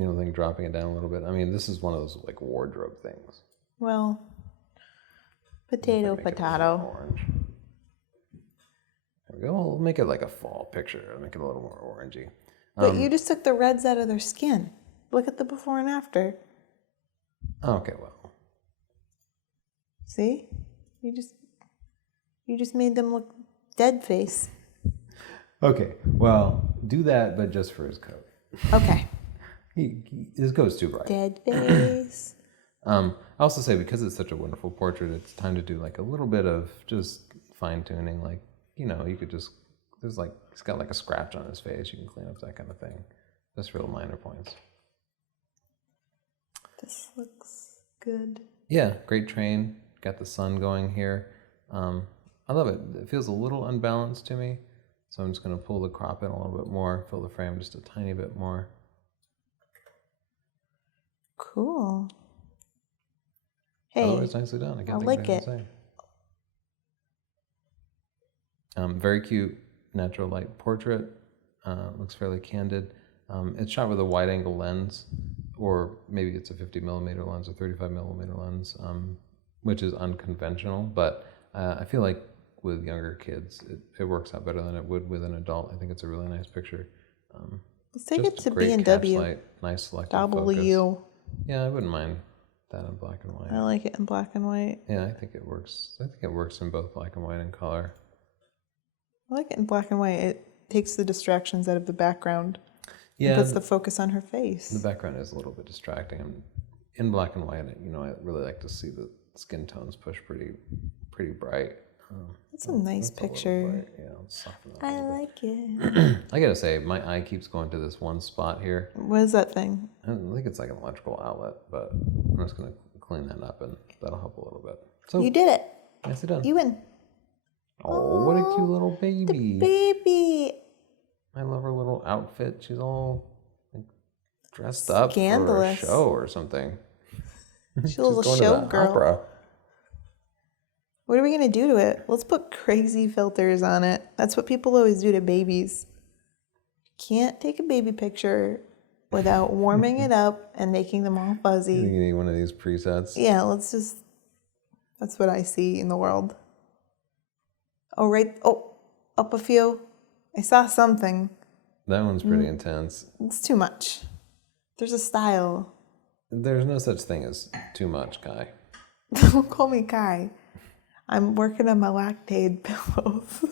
You don't think dropping it down a little bit? I mean, this is one of those like wardrobe things. Well, potato, Make it potato. orange. There we go. We'll make it like a fall picture. I'll make it a little more orangey. But you just took the reds out of their skin. Look at the before and after. Okay, well. See? You just made them look dead face. Okay, well, do that, but just for his coat. Okay. His coat's too bright. Dead face. I also say because it's such a wonderful portrait, it's time to do like a little bit of just fine tuning. Like, you know, you could just, there's like, he's got like a scratch on his face. You can clean up that kind of thing. Just real minor points. This looks good. Yeah, great train. Got the sun going here. I love it. It feels a little unbalanced to me. So I'm just going to pull the crop in a little bit more, fill the frame just a tiny bit more. Cool. Hey, Otherwise, nicely done. I can't I think like of anything to say. Very cute natural light portrait. Looks fairly candid. It's shot with a wide angle lens, or maybe it's a 50mm lens or 35mm lens, which is unconventional, but I feel like with younger kids, it works out better than it would with an adult. I think it's a really nice picture. let's take it to great B&W. catch light, nice selective W. focus. Yeah, I wouldn't mind that in black and white. I like it in black and white. Yeah, I think it works. I think it works in both black and white and color. I like it in black and white. It takes the distractions out of the background. Yeah, And puts the focus on her face. the background is a little bit distracting. And in black and white, you know, I really like to see the skin tones push pretty bright. That's a nice That's a little picture. bright. Yeah, let's soften that a I little like it. bit. I gotta say, my eye keeps going to this one spot here. What is that thing? I think it's like an electrical outlet, but I'm just gonna clean that up, and that'll help a little bit. So You did it. nicely done. You win. Oh, what a cute little baby! Baby. I love her little outfit. She's all like, dressed up Scandalous. for a show or something. She's a little going to show the girl. opera. What are we going to do to it? Let's put crazy filters on it. That's what people always do to babies. Can't take a baby picture without warming it up and making them all You fuzzy. think you need one of these presets? Yeah, that's what I see in the world. Oh, right. Oh, up a few. I saw something. That one's pretty intense. It's too much. There's a style. There's no such thing as too much, Kai. Don't call me Kai. I'm working on my Lactaid pillows.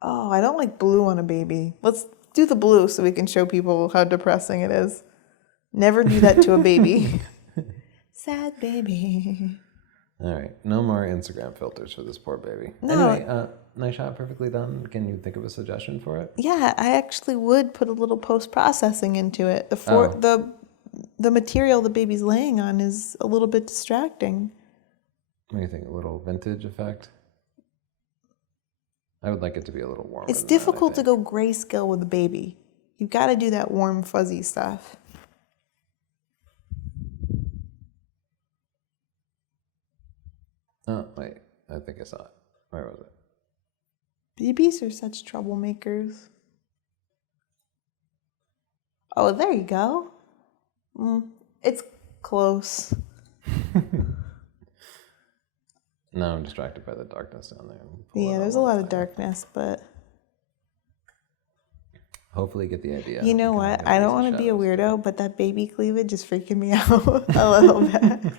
Oh, I don't like blue on a baby. Let's do the blue so we can show people how depressing it is. Never do that to a baby. Sad baby. All right, no more Instagram filters for this poor baby. No. Anyway, nice shot, perfectly done. Can you think of a suggestion for it? Yeah, I actually would put a little post-processing into it. The material the baby's laying on is a little bit distracting. What do you think? A little vintage effect? I would like it to be a little warmer. It's difficult to go grayscale with a baby. You've got to do that warm, fuzzy stuff. Oh, wait. I think I saw it. Where was it? Babies are such troublemakers. Oh, there you go. It's close. No, I'm distracted by the darkness down there. Yeah, there's a lot of darkness, but Hopefully you get the idea. you know what? I don't want to be a weirdo, but that baby cleavage is freaking me out a little bit.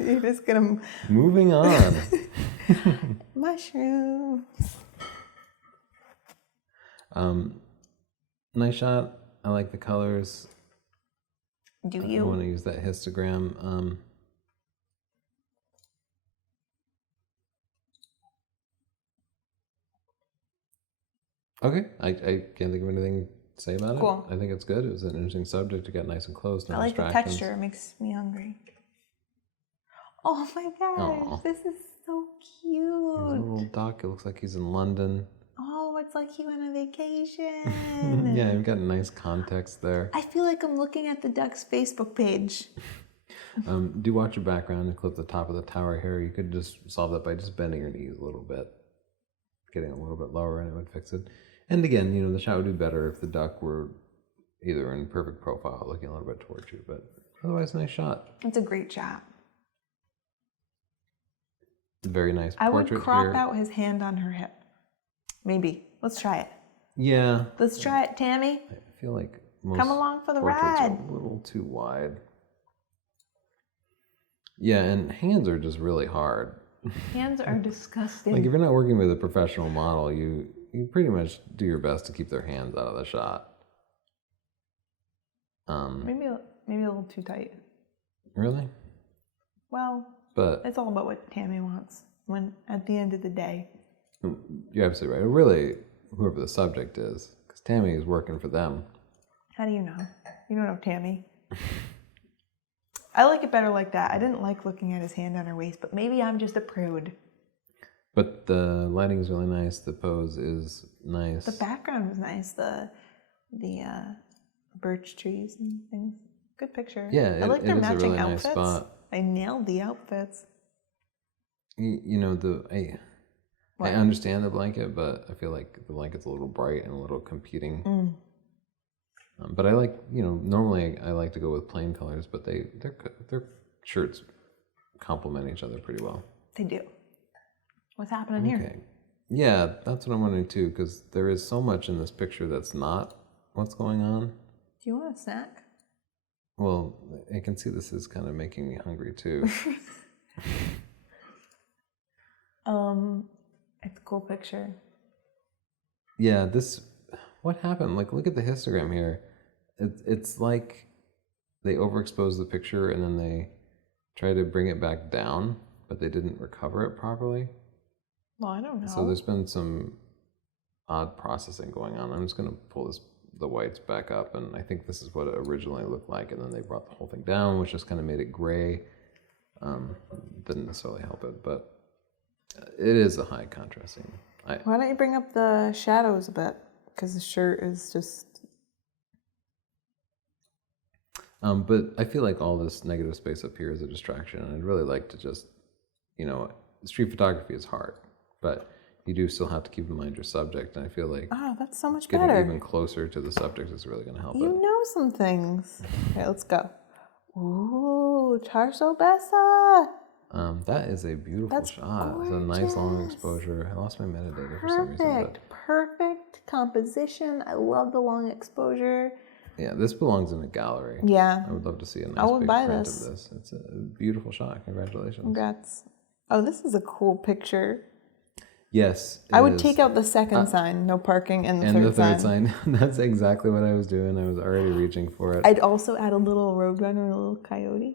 You're just gonna Moving on. mushrooms. Nice shot. I like the colors. Do I you? want to use that histogram. Okay, I can't think of anything to say about Cool. it. I think it's good. It was an interesting subject to get nice and close. No I like the distractions. texture. It makes me hungry. Oh my gosh, Aw. this is so He's a cute. little duck. It looks like he's in London. Oh, it's like he went on vacation. Yeah, you've got nice context there. I feel like I'm looking at the duck's Facebook page. Do watch your background and clip the top of the tower here. You could just solve that by just bending your knees a little bit, getting a little bit lower, and it would fix it. And again, you know, the shot would be better if the duck were either in perfect profile, looking a little bit towards you, but otherwise, nice shot. It's a great shot. Very nice I would portrait crop here. out his hand on her hip. Maybe. Let's try it. Yeah. Let's try it, Tammy. I feel like most Come along for the portraits ride. are a little too wide. Yeah, and hands are just really hard. Hands are disgusting. Like if you're not working with a professional model, you pretty much do your best to keep their hands out of the shot. Maybe a little too tight. Really? Well, But it's all about what Tammy wants. When at the end of the day, you're absolutely right. Really, whoever the subject is, because Tammy is working for them. how do you know? You don't know Tammy. I like it better like that. I didn't like looking at his hand on her waist, but maybe I'm just a prude. But the lighting is really nice. The pose is nice. The background was nice. The birch trees and things. Good picture. Yeah, I like their it is a matching really nice outfits. spot. I nailed the outfits. You know, I What? understand the blanket, but I feel like the blanket's a little bright and a little competing. But I like, normally I like to go with plain colors, but their shirts complement each other pretty well. They do. What's happening here? Okay. Yeah, that's what I'm wondering too, because there is so much in this picture that's not what's going on. Do you want a snack? Well, I can see this is kind of making me hungry too. It's a cool picture. Yeah, what happened? Like, look at the histogram here. It's like they overexposed the picture and then they try to bring it back down, but they didn't recover it properly. Well, I don't know. So there's been some odd processing going on. I'm just going to pull the whites back up, and I think this is what it originally looked like, and then they brought the whole thing down, which just kind of made it gray. Didn't necessarily help it, but it is a high contrasting. Why don't you bring up the shadows a bit? Because the shirt is just... But I feel like all this negative space up here is a distraction, and I'd really like to just, street photography is hard, but you do still have to keep in mind your subject, and I feel like Oh, that's so much getting better. even closer to the subject is really going to help You it. know some things. Okay, let's go. Ooh, Tarso Bessa. That is a beautiful That's shot. It's a nice long gorgeous. exposure. I lost my metadata for some reason. But Perfect composition. I love the long exposure. yeah, this belongs in a gallery. Yeah, I would love to see a I nice would big buy print this. of this. It's a beautiful shot. Congratulations. congrats. Oh, this is a cool picture. Yes. I it would is. take out the second sign, no parking, and the And third the third sign. sign. That's exactly what I was doing. I was already reaching for it. I'd also add a little roadrunner and a little coyote.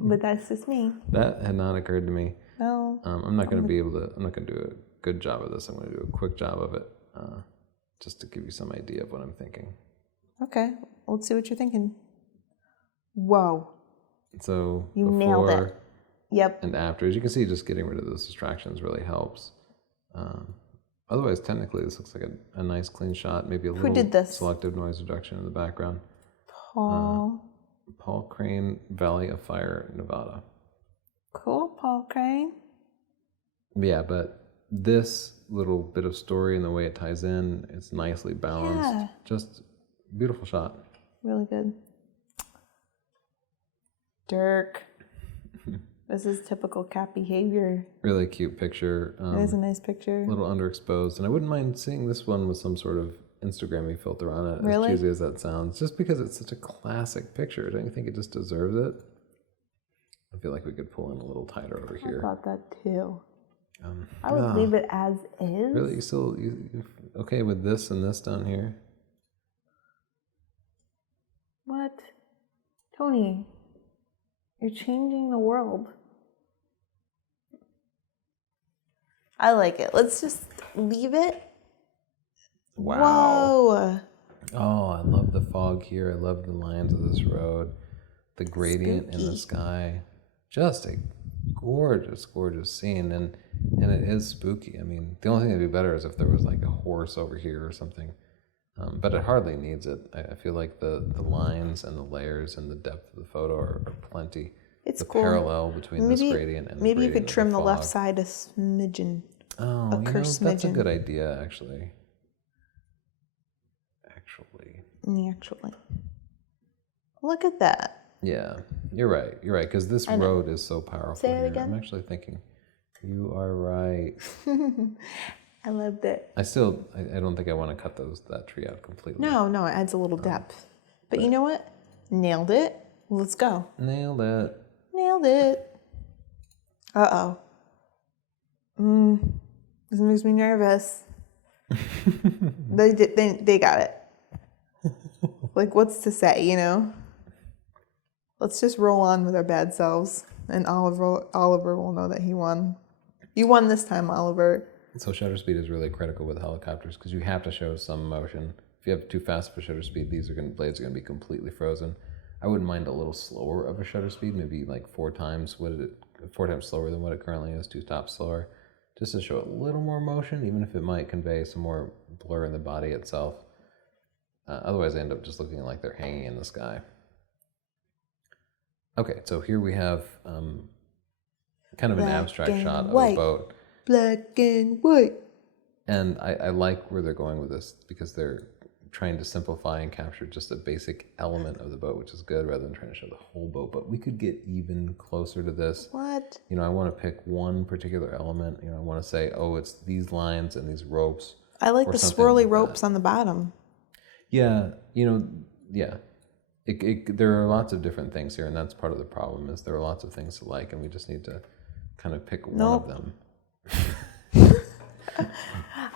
But that's just me. That had not occurred to me. Well, I'm not going to be able to. I'm not going to do a good job of this. I'm going to do a quick job of it, just to give you some idea of what I'm thinking. okay. Let's see what you're thinking. Whoa. So You before nailed it. Yep. and after, as you can see, just getting rid of those distractions really helps. Otherwise, technically, this looks like a nice clean shot. Maybe a little did this? selective noise reduction in the background. Paul. Crane, Valley of Fire, Nevada. Cool, Paul Crane. Yeah, but this little bit of story and the way it ties in, it's nicely balanced. Yeah. Just beautiful shot. Really good. Dirk. This is typical cat behavior. Really cute picture. It is a nice picture. A little underexposed, and I wouldn't mind seeing this one with some sort of Instagrammy filter on it. Really? As cheesy as that sounds, just because it's such a classic picture. Don't you think it just deserves it? I feel like we could pull in a little tighter over I here. thought that too. I would leave it as is. Really, you okay with this and this down here? What? Tony, you're changing the world. I like it. Let's just leave it. Wow. Whoa. Oh, I love the fog here. I love the lines of this road, the gradient in the Spooky. sky. Just a gorgeous, gorgeous scene, and it is spooky. I mean, the only thing that'd be better is if there was like a horse over here or something, but it hardly needs it. I feel like the lines and the layers and the depth of the photo are plenty. It's the cool. parallel between this gradient and the maybe you gradient could of trim the left fog. side a smidgen. Oh, a that's a smidgen. good idea, actually. naturally. Look at that. Yeah, you're right. You're right, because this road is so powerful. Say it here. again. I'm actually thinking, you are right. I loved it. I don't think I want to cut that tree out completely. No, it adds a little depth. But you know what? Nailed it. Let's go. Nailed it. Nailed it. Uh-oh. This makes me nervous. They got it. Like, what's to say, you know? Let's just roll on with our bad selves, and Oliver will know that he won. You won this time, Oliver. So shutter speed is really critical with helicopters because you have to show some motion. If you have too fast of a shutter speed, blades are going to be completely frozen. I wouldn't mind a little slower of a shutter speed, maybe like 4 times slower than what it currently is, 2 stops slower, just to show a little more motion, even if it might convey some more blur in the body itself. Otherwise, they end up just looking like they're hanging in the sky. Okay, so here we have kind of an abstract shot of a boat. Black and white. And I like where they're going with this because they're trying to simplify and capture just a basic element of the boat, which is good, rather than trying to show the whole boat. But we could get even closer to this. What? You know, I want to pick one particular element. You know, I want to say, oh, it's these lines and these ropes. I like the swirly ropes on the bottom. Yeah, you know, yeah. There are lots of different things here, and that's part of the problem, is there are lots of things to like, and we just need to kind of pick one of them.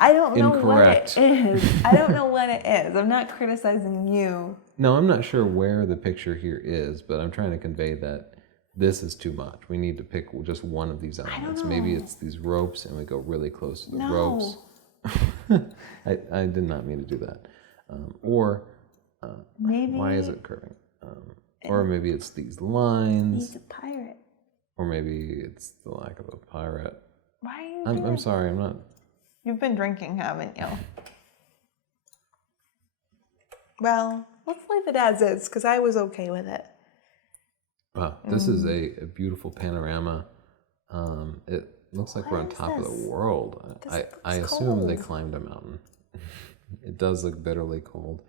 I don't know Incorrect. what it is. I don't know what it is. I'm not criticizing you. No, I'm not sure where the picture here is, but I'm trying to convey that this is too much. We need to pick just one of these elements. Maybe it's these ropes, and we go really close to the ropes. I did not mean to do that. Maybe. Why is it curving? Or maybe it's these lines. He's a pirate. Or maybe it's the lack of a pirate. Why are you I'm sorry, I'm not. You've been drinking, haven't you? Well, let's leave it as is, because I was okay with it. Wow, this is a beautiful panorama. It looks like we're on top of the world. I assume they climbed a mountain. It does look bitterly cold.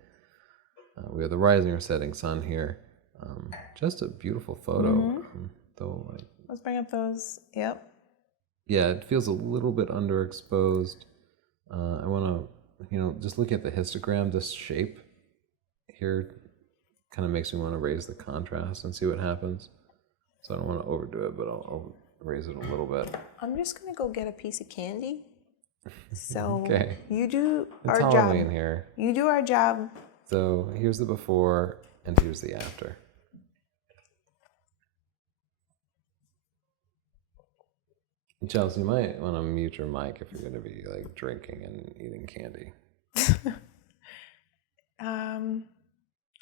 We have the rising or setting sun here. Just a beautiful photo. Let's bring up those. Yep. Yeah, it feels a little bit underexposed. I want to, just look at the histogram. This shape here kind of makes me want to raise the contrast and see what happens. So I don't want to overdo it, but I'll raise it a little bit. I'm just going to go get a piece of candy. So okay. You do it's our Halloween job. Here. You do our job. So here's the before and here's the after. Chelsea, you might want to mute your mic if you're going to be like drinking and eating candy.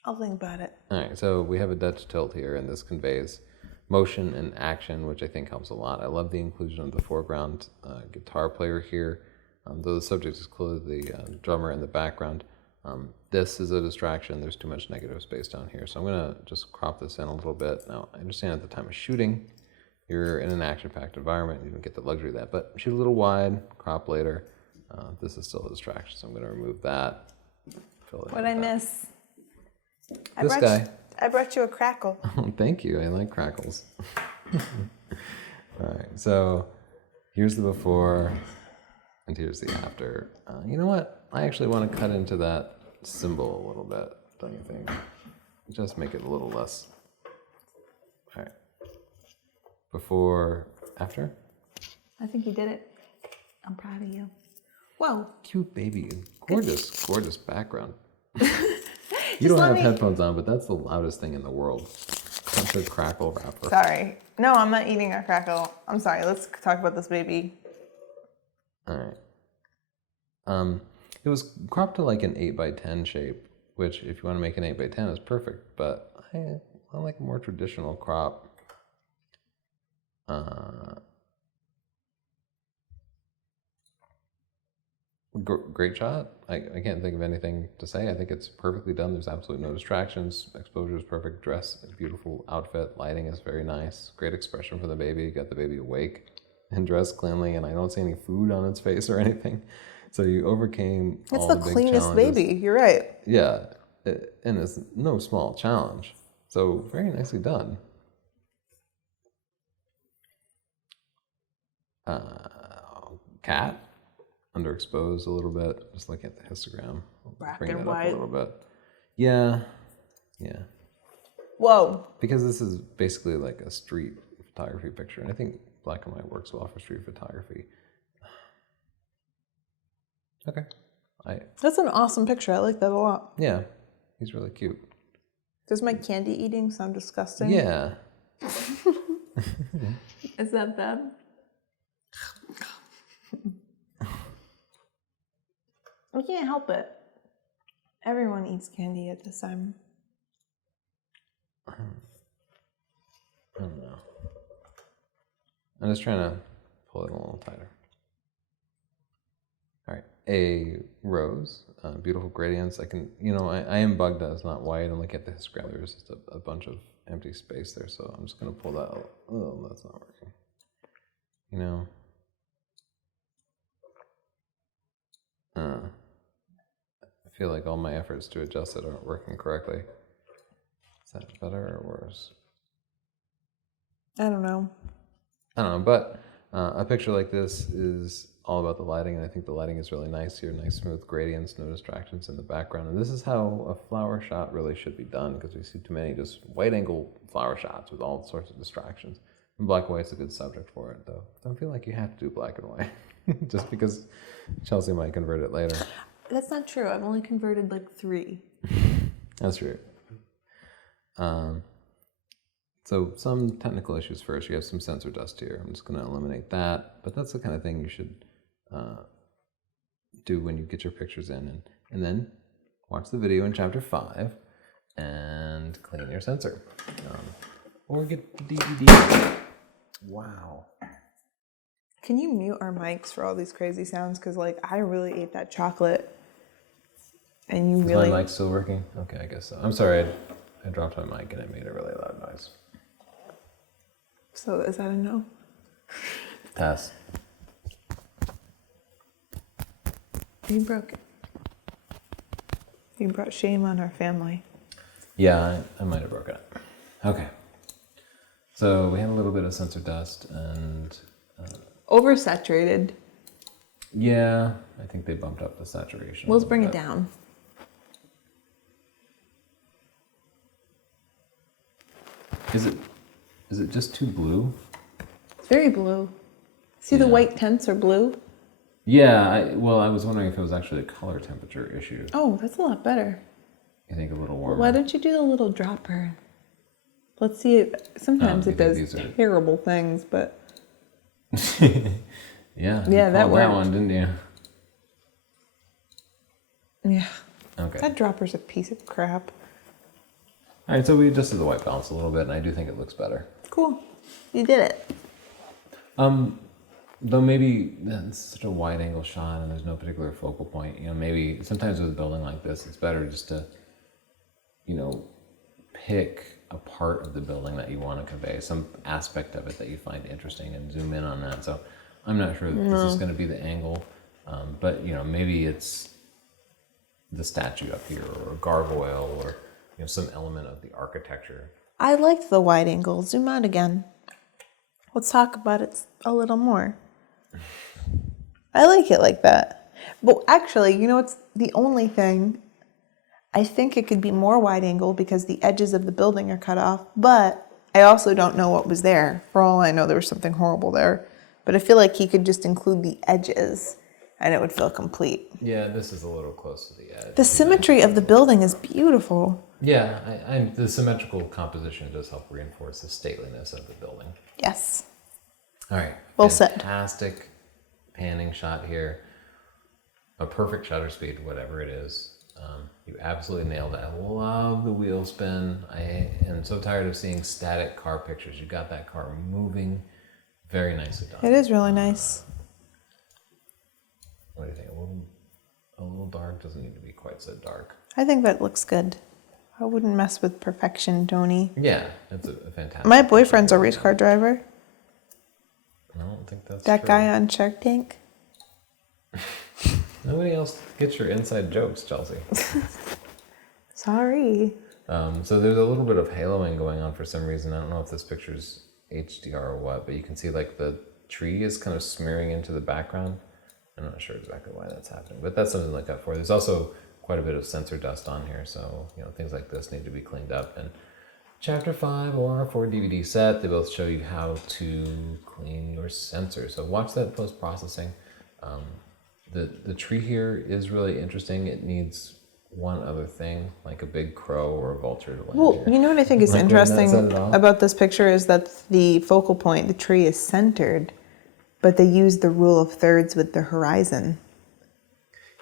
I'll think about it. All right, so we have a Dutch tilt here, and this conveys motion and action, which I think helps a lot. I love the inclusion of the foreground guitar player here, though the subject is clearly the drummer in the background. This is a distraction. There's too much negative space down here, so I'm going to just crop this in a little bit. Now, I understand at the time of shooting, you're in an action-packed environment, you don't get the luxury of that, but shoot a little wide, crop later. This is still a distraction, so I'm going to remove that. What'd I miss? This guy. I brought you a crackle. Oh, thank you. I like crackles. All right, so here's the before, and here's the after. You know what? I actually want to cut into that symbol a little bit, don't you think? Just make it a little less. All right. Before, after? I think you did it. I'm proud of you. Whoa. Cute baby. Gorgeous, gorgeous background. You don't have headphones on, but that's the loudest thing in the world. That's a crackle wrapper. Sorry. No, I'm not eating a crackle. I'm sorry. Let's talk about this baby. All right. It was cropped to like an 8x10 shape, which if you want to make an 8x10 is perfect, but I like a more traditional crop. Great shot. I can't think of anything to say. I think it's perfectly done. There's absolutely no distractions. Exposure is perfect. Dress, beautiful outfit. Lighting is very nice. Great expression for the baby. Got the baby awake and dressed cleanly, and I don't see any food on its face or anything. So you overcame all the big challenges. It's the cleanest baby. You're right. Yeah. and it's no small challenge. So very nicely done. Cat, underexposed a little bit. Just looking at the histogram. Black Bring and that white. up a little bit. Yeah. Whoa. Because this is basically like a street photography picture, and I think black and white works well for street photography. Okay. That's an awesome picture. I like that a lot. Yeah, he's really cute. Does my candy eating sound disgusting? Yeah. Is that bad? We can't help it. Everyone eats candy at this time. I don't know. I'm just trying to pull it a little tighter. All right, a rose, beautiful gradients. I can, I am bugged that it's not white, and look at the histogram. There's just a bunch of empty space there, so I'm just gonna pull that out. Oh, that's not working. I feel like all my efforts to adjust it aren't working correctly. Is that better or worse? I don't know. But a picture like this is all about the lighting, and I think the lighting is really nice here. Nice smooth gradients, no distractions in the background. And this is how a flower shot really should be done, because we see too many just wide angle flower shots with all sorts of distractions. And black and white's a good subject for it, though. Don't feel like you have to do black and white, just because Chelsea might convert it later. That's not true. I've only converted like 3. That's true. So some technical issues first. You have some sensor dust here. I'm just going to eliminate that. But that's the kind of thing you should do when you get your pictures in. And then watch the video in chapter 5 and clean your sensor. Or get the DVD. Wow. Can you mute our mics for all these crazy sounds? Because I really ate that chocolate. And you really... Is my mic still working? Okay, I guess so. I'm sorry. I dropped my mic and it made a really loud noise. So is that a no? Pass. You broke it. You brought shame on our family. Yeah, I might have broken it. Okay. So we had a little bit of sensor dust and... Oversaturated. Yeah, I think they bumped up the saturation. Let's bring it down. Is it just too blue? It's very blue. See the white tents are blue? Yeah, I was wondering if it was actually a color temperature issue. Oh, that's a lot better. I think a little warmer. Why don't you do the little dropper? Let's see it. Sometimes it does terrible things, but... Yeah, that worked. That one, didn't you? Yeah. Okay. That dropper's a piece of crap. All right, so we adjusted the white balance a little bit, and I do think it looks better. Cool. You did it. Though maybe it's such a wide angle shot and there's no particular focal point. Maybe sometimes with a building like this, it's better just to, pick a part of the building that you want to convey, some aspect of it that you find interesting, and zoom in on that. So I'm not sure that this is going to be the angle, but maybe it's the statue up here, or a gargoyle, or some element of the architecture. I liked the wide angle. Zoom out again. Let's talk about it a little more. I like it like that. But actually, it's the only thing. I think it could be more wide angle because the edges of the building are cut off, but I also don't know what was there. For all I know, there was something horrible there. But I feel like he could just include the edges and it would feel complete. Yeah, this is a little close to the edge. The symmetry of the building is beautiful. Yeah, the symmetrical composition does help reinforce the stateliness of the building. Yes. All right. Well said. Fantastic panning shot here. A perfect shutter speed, whatever it is. You absolutely nailed it. I love the wheel spin. I am so tired of seeing static car pictures. You got that car moving. Very nicely done. It is really nice. What do you think? A little dark? Doesn't need to be quite so dark. I think that looks good. I wouldn't mess with perfection, Tony. Yeah, it's a fantastic. My boyfriend's a race car driver. I don't think that's that true. guy on Shark Tank. Nobody else gets your inside jokes, Chelsea. Sorry. So there's a little bit of haloing going on for some reason. I don't know if this picture's HDR or what, but you can see like the tree is kind of smearing into the background. I'm not sure exactly why that's happening, but that's something to look out for. There's also quite a bit of sensor dust on here, so things like this need to be cleaned up. And Chapter 5 or 4 DVD set, they both show you how to clean your sensor. So watch that post-processing. The tree here is really interesting. It needs one other thing, like a big crow or a vulture to land Well, here. you know what I think is Like, wouldn't that set interesting it off? about this picture is that the focal point, the tree is centered, but they use the rule of thirds with the horizon.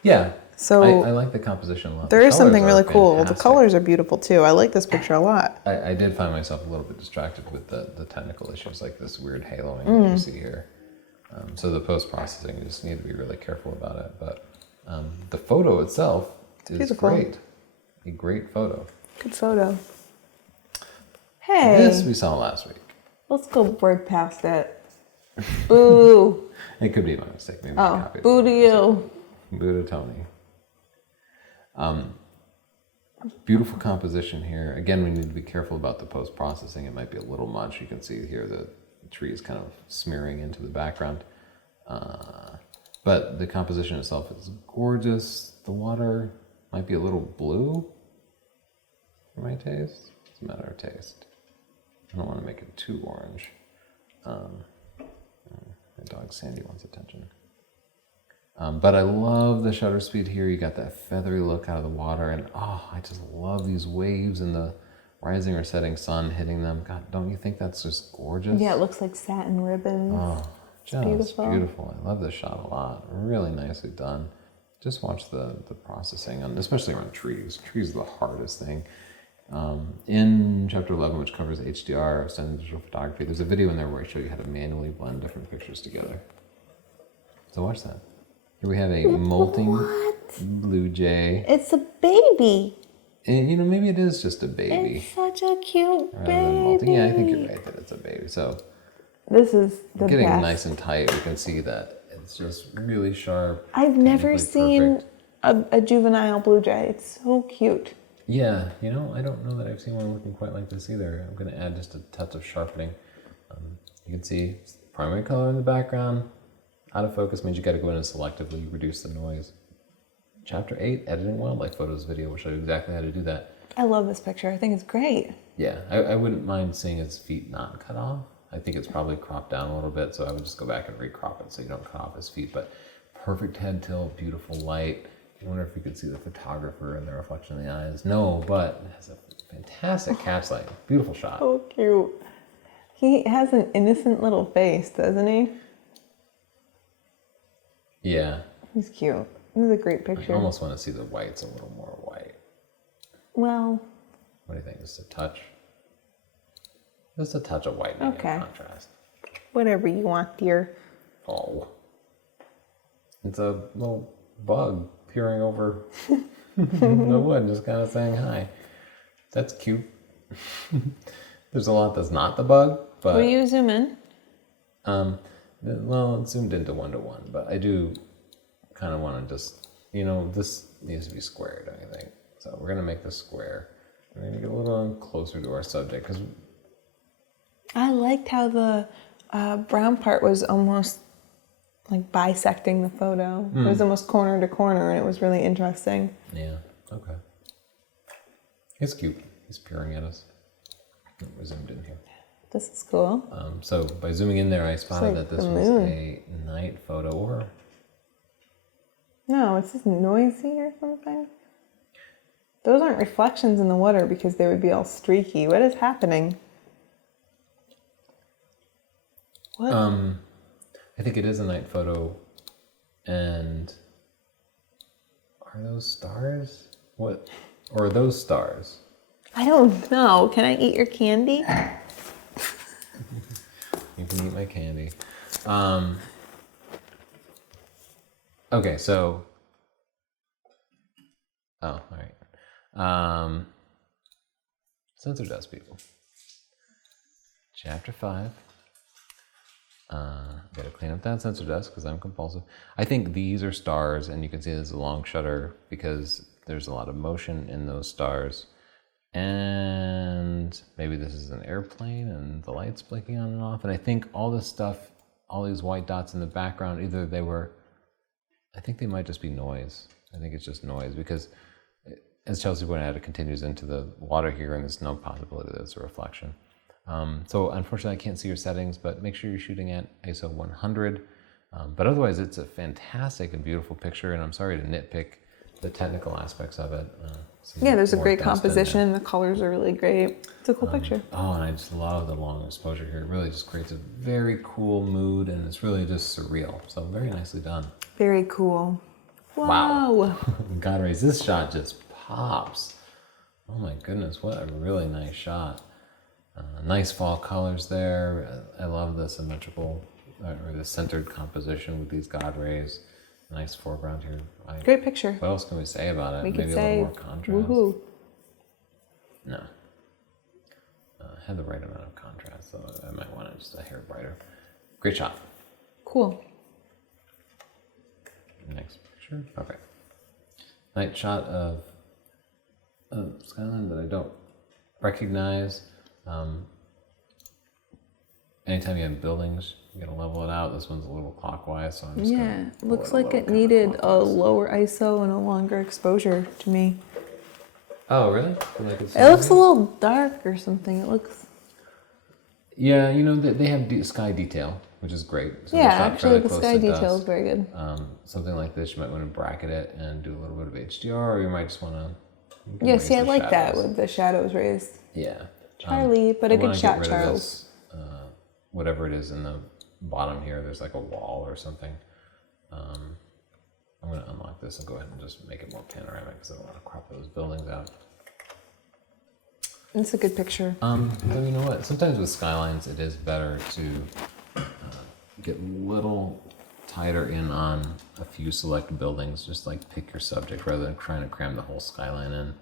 Yeah. So I like the composition a lot. There The is something colors really are cool. The fantastic. colors are beautiful too. I like this picture a lot. I did find myself a little bit distracted with the technical issues, like this weird haloing that you see here. So the post-processing, you just need to be really careful about it. But the photo itself is Beautiful. great. A great photo. Good photo. Hey, This we saw last week. let's go word past it. Boo. It could be my mistake. Maybe I Oh, copied boo it. to you. Boo to Tony. Beautiful composition here. Again, we need to be careful about the post-processing. It might be a little much. You can see here the tree is kind of smearing into the background. But the composition itself is gorgeous. The water might be a little blue for my taste. It's a matter of taste. I don't want to make it too orange. My dog Sandy wants attention. But I love the shutter speed here. You got that feathery look out of the water, and I just love these waves and the rising or setting sun hitting them. God, don't you think that's just gorgeous? Yeah, it looks like satin ribbons. Oh, just beautiful. beautiful. I love this shot a lot. Really nicely done. Just watch the processing, especially on trees. Trees are the hardest thing. In Chapter 11, which covers HDR, standard digital photography, there's a video in there where I show you how to manually blend different pictures together. So watch that. Here we have a molting blue jay. It's a baby. And maybe it is just a baby. It's such a cute rather than molting. baby. Yeah, I think you're right that it's a baby. So This is the getting best. nice and tight, we can see that it's just really sharp. I've never technically seen perfect. a juvenile blue jay. It's so cute. Yeah, I don't know that I've seen one looking quite like this either. I'm going to add just a touch of sharpening. You can see primary color in the background. Out of focus means you got to go in and selectively reduce the noise. Chapter 8, Editing Wildlife Photos video will show you exactly how to do that. I love this picture. I think it's great. Yeah, I wouldn't mind seeing his feet not cut off. I think it's probably cropped down a little bit, so I would just go back and recrop it so you don't cut off his feet. But perfect head tilt, beautiful light. I wonder if you could see the photographer and the reflection in the eyes. No, but it has a fantastic catch light. Beautiful shot. So cute. He has an innocent little face, doesn't he? Yeah, He's cute. This is a great I picture. almost want to see the whites a little more white. Well, What do you think? Just a touch? Just a touch of whitening Okay. in contrast. whatever you want, dear. Oh. It's a little bug peering over the wood, just kind of saying hi. That's cute. There's a lot that's not the bug, but Will you zoom in? well, it's zoomed into 1:1, but I do kind of want to just, this needs to be square, don't you think? So we're gonna make this square. We're gonna get a little closer to our subject because I liked how the brown part was almost like bisecting the photo. It was almost corner to corner, and it was really interesting. yeah, okay. It's cute. He's peering at us. We're zoomed in here. This is cool. So by zooming in there, I spotted like that this the was moon. a night photo, or No, it's just noisy or something. Those aren't reflections in the water because they would be all streaky. What is happening? What? I think it is a night photo. And are those stars? What? Or are those stars? I don't know. Can I eat your candy? You can eat my candy. Okay, so. Oh, all right. Sensor dust, people. Chapter 5. Gotta clean up that sensor dust because I'm compulsive. I think these are stars, and you can see there's a long shutter because there's a lot of motion in those stars. And maybe this is an airplane and the light's blinking on and off. And I think all this stuff, all these white dots in the background, either they were, I think they might just be noise. I think it's just noise because, as Chelsea pointed out, it continues into the water here and there's no possibility that it's a reflection. So unfortunately I can't see your settings, but make sure you're shooting at ISO 100. But otherwise it's a fantastic and beautiful picture, and I'm sorry to nitpick the technical aspects of it. Yeah, there's a more great dust in composition. The colors are really great. It's a cool picture. Oh, and I just love the long exposure here. It really just creates a very cool mood, and it's really just surreal. So very nicely done. Very cool. Wow. God rays, this shot just pops. Oh my goodness, what a really nice shot. Nice fall colors there. I love the symmetrical or the centered composition with these God rays. Nice foreground here. Great picture. What else can we say about it? We could Maybe say, a little more contrast. woohoo. No. Had the right amount of contrast, so I might want it just a hair brighter. Great shot. Cool. Next picture. Okay. Nice shot of skyline that I don't recognize. Anytime you have buildings, you gotta level it out. This one's a little clockwise, so I'm just gonna pull looks it a like little it needed a counterclockwise. lower ISO and a longer exposure to me. Oh, really? Like It looks a little dark or something. It looks... Yeah, you know, they have sky detail, which is great. So Yeah, they shot actually fairly the close sky to detail dusk. is very good. Something like this, you might want to bracket it and do a little bit of HDR, or you might just want to... Yeah, see, I like that with the shadows raised. Yeah. Charlie, but a I good wanna get shot, rid of Charles. this, whatever it is in the bottom here, there's like a wall or something. I'm going to unlock this and go ahead and just make it more panoramic because I don't want to crop those buildings out. It's a good picture. Then you know what? Sometimes with skylines, it is better to get a little tighter in on a few select buildings. Just like pick your subject rather than trying to cram the whole skyline in.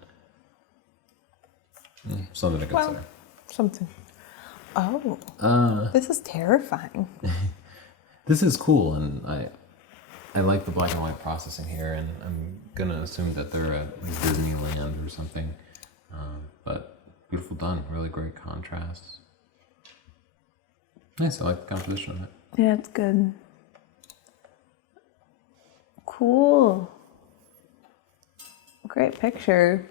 Something to consider. Well, something. Oh, this is terrifying. This is cool, and I like the black and white processing here, and I'm gonna assume that they're at like Disneyland or something. But beautiful done, really great contrast. Nice, I like the composition of it. Yeah, it's good. Cool. Great picture.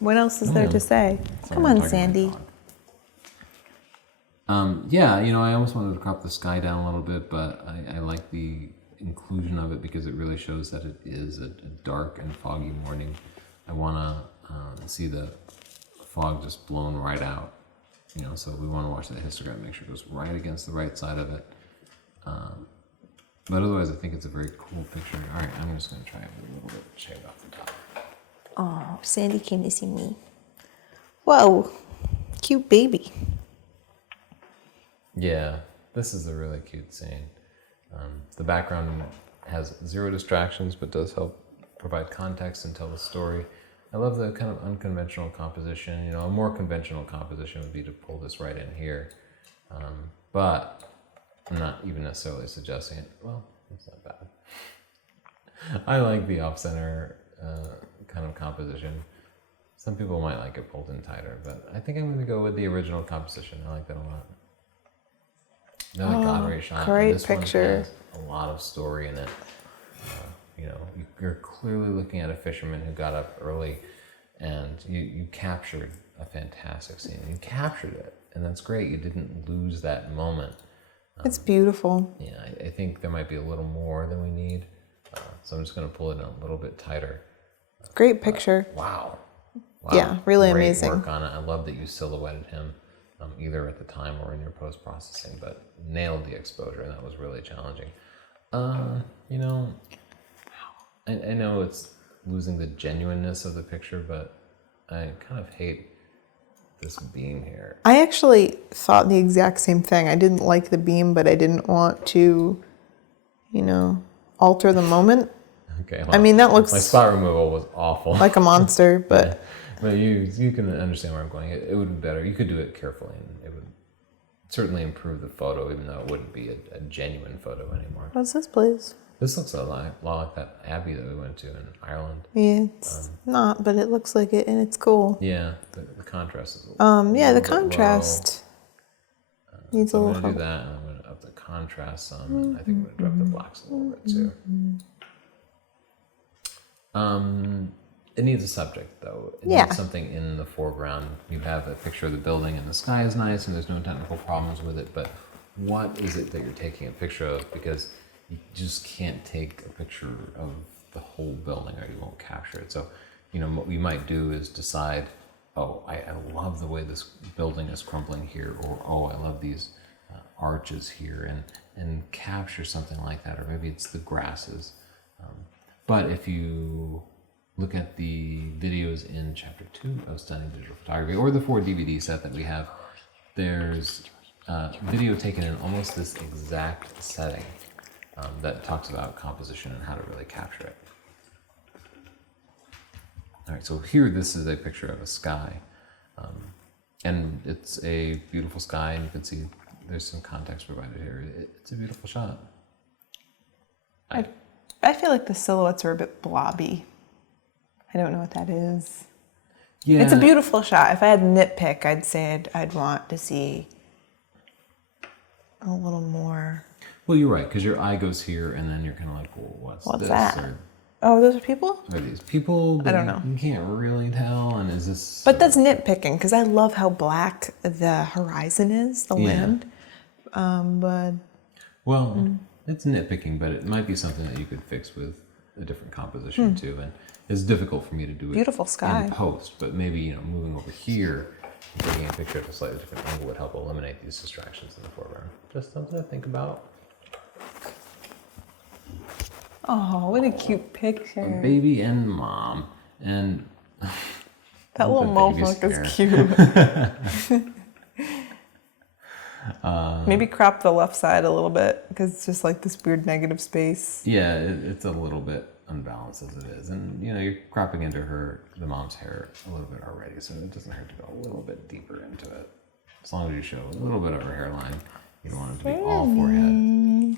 What else is there to say? Sorry, Come I'm on, talking Sandy. like dog. Yeah, you know, I almost wanted to crop the sky down a little bit, but I like the inclusion of it because it really shows that it is a dark and foggy morning. I want to see the fog just blown right out, you know, so we want to watch that histogram, make sure it goes right against the right side of it. But otherwise, I think it's a very cool picture. All right, I'm just going to try it with a little bit shaved off the top. Oh, Sandy came to see me. Whoa, cute baby. Yeah, this is a really cute scene. The background has zero distractions, but does help provide context and tell the story. I love the kind of unconventional composition. You know, a more conventional composition would be to pull this right in here. But I'm not even necessarily suggesting it. Well, it's not bad. I like the off-center kind of composition. Some people might like it pulled in tighter, but I think I'm going to go with the original composition. I like that a lot. Another God ray shot. great This picture. one has a lot of story in it. You know, you're clearly looking at a fisherman who got up early, and you captured a fantastic scene. You captured it, and that's great. You didn't lose that moment. It's beautiful. Yeah, I think there might be a little more than we need, so I'm just going to pull it in a little bit tighter. Great picture. Wow. Yeah, really Great amazing. work on it. I love that you silhouetted him, either at the time or in your post-processing, but nailed the exposure, and that was really challenging. You know, I know it's losing the genuineness of the picture, but I kind of hate this beam here. I actually thought the exact same thing. I didn't like the beam, but I didn't want to, you know, alter the moment. Okay. I mean, that looks my spot removal was awful. like a monster, but But you can understand where I'm going. It would be better. You could do it carefully, and it would certainly improve the photo, even though it wouldn't be a genuine photo anymore. What's this place? This looks a lot like that abbey that we went to in Ireland. Yeah, it's not, but it looks like it, and it's cool. Yeah, the contrast is Yeah, the bit contrast needs low. a So little I'm going to help. do that, and I'm going to up the contrast some, and I think I'm going to drop the blacks a little bit too. It needs a subject, though. It needs something in the foreground. You have a picture of the building, and the sky is nice, and there's no technical problems with it, but what is it that you're taking a picture of? Because you just can't take a picture of the whole building or you won't capture it. So, what we might do is decide, oh, I love the way this building is crumbling here, or oh, I love these arches here, and capture something like that, or maybe it's the grasses. But if you look at the videos in Chapter 2 of Stunning Digital Photography, or the 4 DVD set that we have, there's video taken in almost this exact setting that talks about composition and how to really capture it. All right, so here this is a picture of a sky. And it's a beautiful sky, and you can see there's some context provided here. It's a beautiful shot. I feel like the silhouettes are a bit blobby. I don't know what that is. Yeah, It's a beautiful shot. If I had to nitpick, I'd say I'd want to see a little more. Well, you're right, because your eye goes here, and then you're kind of like, well, what's this? that? Or Oh, those are people? are these people? I don't know. You can't really tell, and is this... But that's nitpicking, because I love how black the horizon is, the land. But Well, it's nitpicking, but it might be something that you could fix with a different composition too. And it's difficult for me to do it Beautiful sky. in post, but maybe moving over here and taking a picture at a slightly different angle would help eliminate these distractions in the foreground. Just something to think about. oh, what a cute picture! Baby and mom, and That little the baby's mofo is hair. cute. Maybe crop the left side a little bit because it's just like this weird negative space. Yeah, it's a little bit unbalanced as it is, and you're cropping into the mom's hair a little bit already, so it doesn't hurt to go a little bit deeper into it. As long as you show a little bit of her hairline, you don't want it to be all forehead.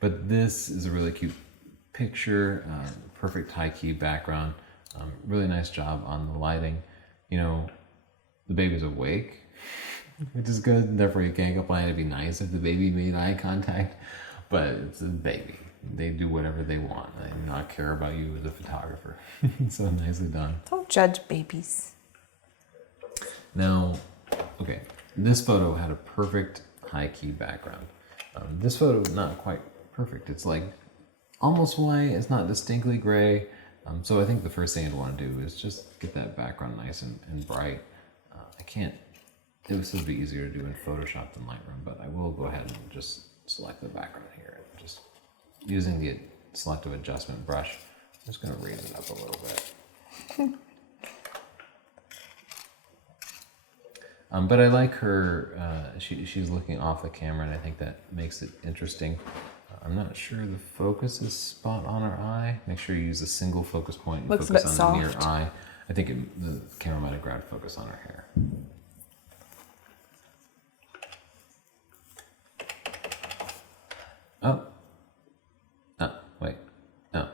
But this is a really cute picture, perfect high key background, really nice job on the lighting. The baby's awake, which is good. Therefore, you can't complain. It'd be nice if the baby made eye contact, but it's a baby. They do whatever they want. They do not care about you as a photographer. So nicely done. Don't judge babies. Now, okay, this photo had a perfect high key background. This photo is not quite perfect. It's like almost white. It's not distinctly gray. So I think the first thing I'd want to do is just get that background nice and bright. It would still be easier to do in Photoshop than Lightroom, but I will go ahead and just select the background here. Just using the selective adjustment brush, I'm just going to raise it up a little bit. But I like her, she's looking off the camera, and I think that makes it interesting. I'm not sure the focus is spot on her eye. Make sure you use a single focus point and Looks a focus bit on the near soft. eye. I think the camera might have grabbed focus on her hair. Wait. Oh.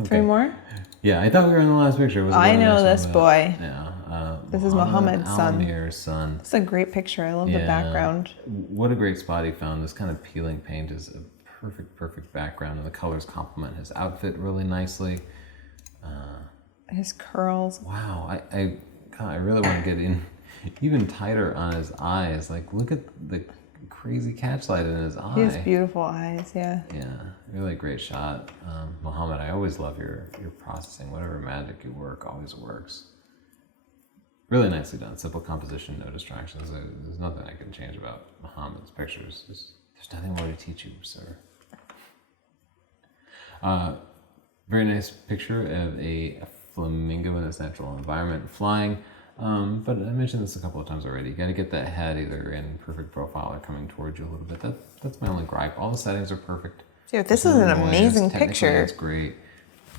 Okay. 3 more? Yeah, I thought we were in the last picture. Was it I the know next this one? boy. Yeah. This is Muhammad's son. Al-Amir's son. It's a great picture. I love the background. What a great spot he found. This kind of peeling paint is a perfect background, and the colors complement his outfit really nicely. His curls. Wow, I really want to get in even tighter on his eyes. Like, look at the crazy catchlight in his eye. He has beautiful eyes, yeah. Yeah, really great shot. Muhammad, I always love your processing. Whatever magic you work always works. Really nicely done. Simple composition, no distractions. There's nothing I can change about Muhammad's pictures. There's nothing more to teach you, sir. Very nice picture of a flamingo in its natural environment flying. But I mentioned this a couple of times already. You got to get that head either in perfect profile or coming towards you a little bit. That's my only gripe. All the settings are perfect. Dude, this is an amazing picture. It's great.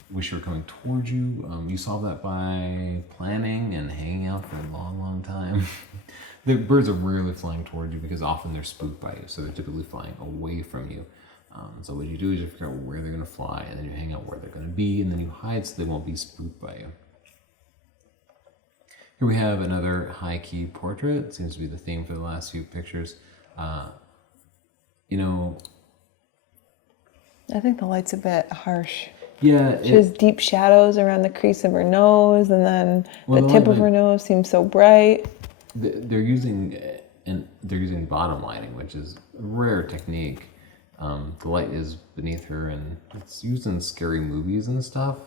Wish you were coming towards you. You solved that by planning and hanging out for a long time. The birds are rarely flying towards you because often they're spooked by you, so they're typically flying away from you. So what you do is you figure out where they're going to fly, and then you hang out where they're going to be, and then you hide so they won't be spooked by you. Here we have another high-key portrait. It seems to be the theme for the last few pictures. You know, I think the light's a bit harsh. yeah. She has deep shadows around the crease of her nose, and then the tip of her nose seems so bright. They're using bottom lighting, which is a rare technique. The light is beneath her, and it's used in scary movies and stuff.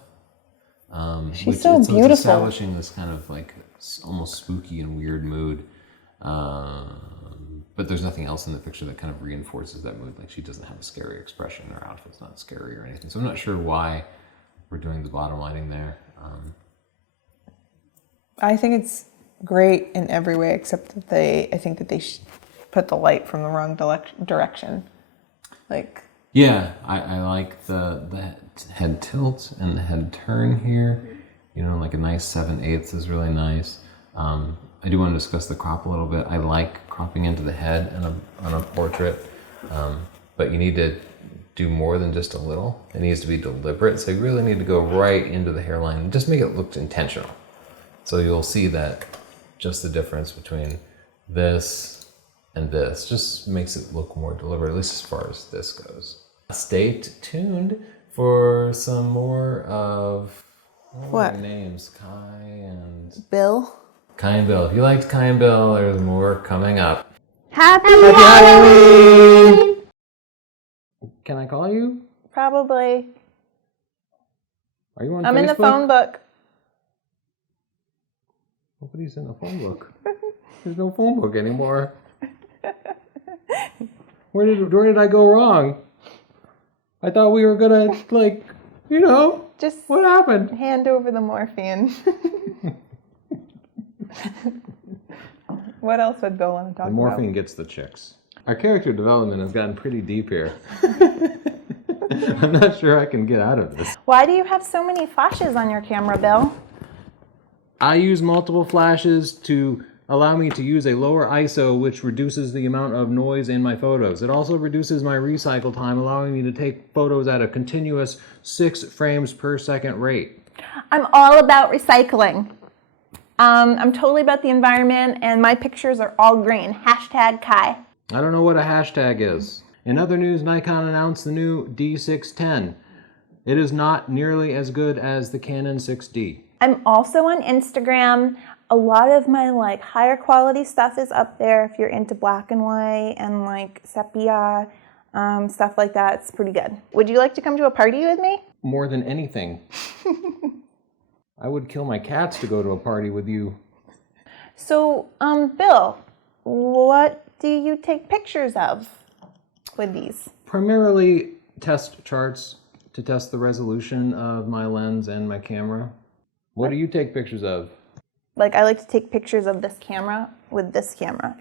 She's so beautiful. It's establishing this kind of like almost spooky and weird mood. But there's nothing else in the picture that kind of reinforces that mood. Like she doesn't have a scary expression. Her outfit's not scary or anything. So I'm not sure why we're doing the bottom lighting there. I think it's great in every way, except that I think that they put the light from the wrong direction. Like. Yeah, I like the head tilt and the head turn here. You know, like a nice 7/8 is really nice. I do want to discuss the crop a little bit. I like cropping into the head on a portrait, but you need to do more than just a little. It needs to be deliberate, so you really need to go right into the hairline and just make it look intentional. So you'll see that just the difference between this and this just makes it look more deliberate, at least as far as this goes. Stay tuned for some more of what are their names? Kai and Bill. Kai and Bill. If you liked Kai and Bill, there's more coming up. Happy Halloween! Can I call you? Probably. Are you on I'm Facebook? in the phone book. Nobody's in the phone book. There's no phone book anymore. Where did I go wrong? I thought we were gonna Just what happened? hand over the morphine. What else would Bill want to talk The about? morphine gets the chicks. Our character development has gotten pretty deep here. I'm not sure I can get out of this. Why do you have so many flashes on your camera, Bill? I use multiple flashes to allow me to use a lower ISO, which reduces the amount of noise in my photos. It also reduces my recycle time, allowing me to take photos at a continuous 6 frames per second rate. I'm all about recycling. I'm totally about the environment, and my pictures are all green. Hashtag Kai. I don't know what a hashtag is. In other news, Nikon announced the new D610. It is not nearly as good as the Canon 6D. I'm also on Instagram. A lot of my higher quality stuff is up there if you're into black and white and sepia, stuff like that. It's pretty good. Would you like to come to a party with me? More than anything. I would kill my cats to go to a party with you. So, Bill, what do you take pictures of with these? Primarily test charts to test the resolution of my lens and my camera. What do you take pictures of? I like to take pictures of this camera with this camera.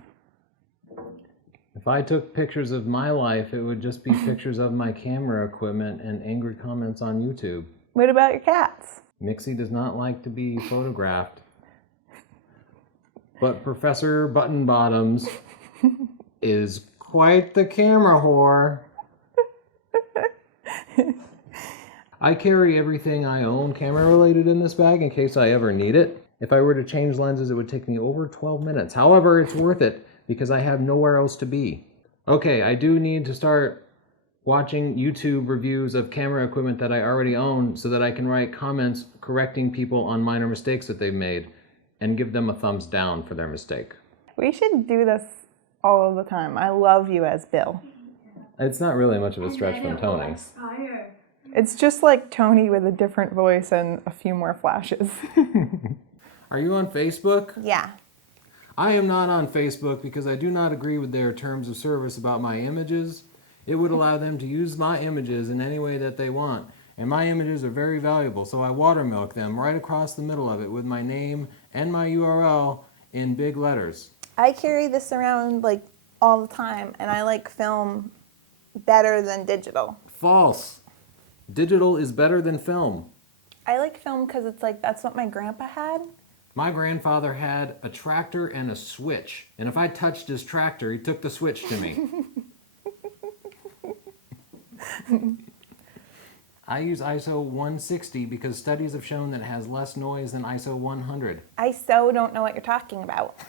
If I took pictures of my life, it would just be pictures of my camera equipment and angry comments on YouTube. What about your cats? Mixie does not like to be photographed. But Professor Button Bottoms is quite the camera whore. I carry everything I own camera related in this bag in case I ever need it. If I were to change lenses, it would take me over 12 minutes. However, it's worth it because I have nowhere else to be. Okay, I do need to start watching YouTube reviews of camera equipment that I already own so that I can write comments correcting people on minor mistakes that they've made and give them a thumbs down for their mistake. We should do this all of the time. I love you as Bill. It's not really much of a stretch from Tony. It's just like Tony with a different voice and a few more flashes. Are you on Facebook? Yeah. I am not on Facebook because I do not agree with their terms of service about my images. It would allow them to use my images in any way that they want. And my images are very valuable, so I watermilk them right across the middle of it with my name and my URL in big letters. I carry this around all the time, and I like film better than digital. False. Digital is better than film. I like film because it's that's what my grandpa had. My grandfather had a tractor and a switch, and if I touched his tractor, he took the switch to me. I use ISO 160 because studies have shown that it has less noise than ISO 100. I so don't know what you're talking about.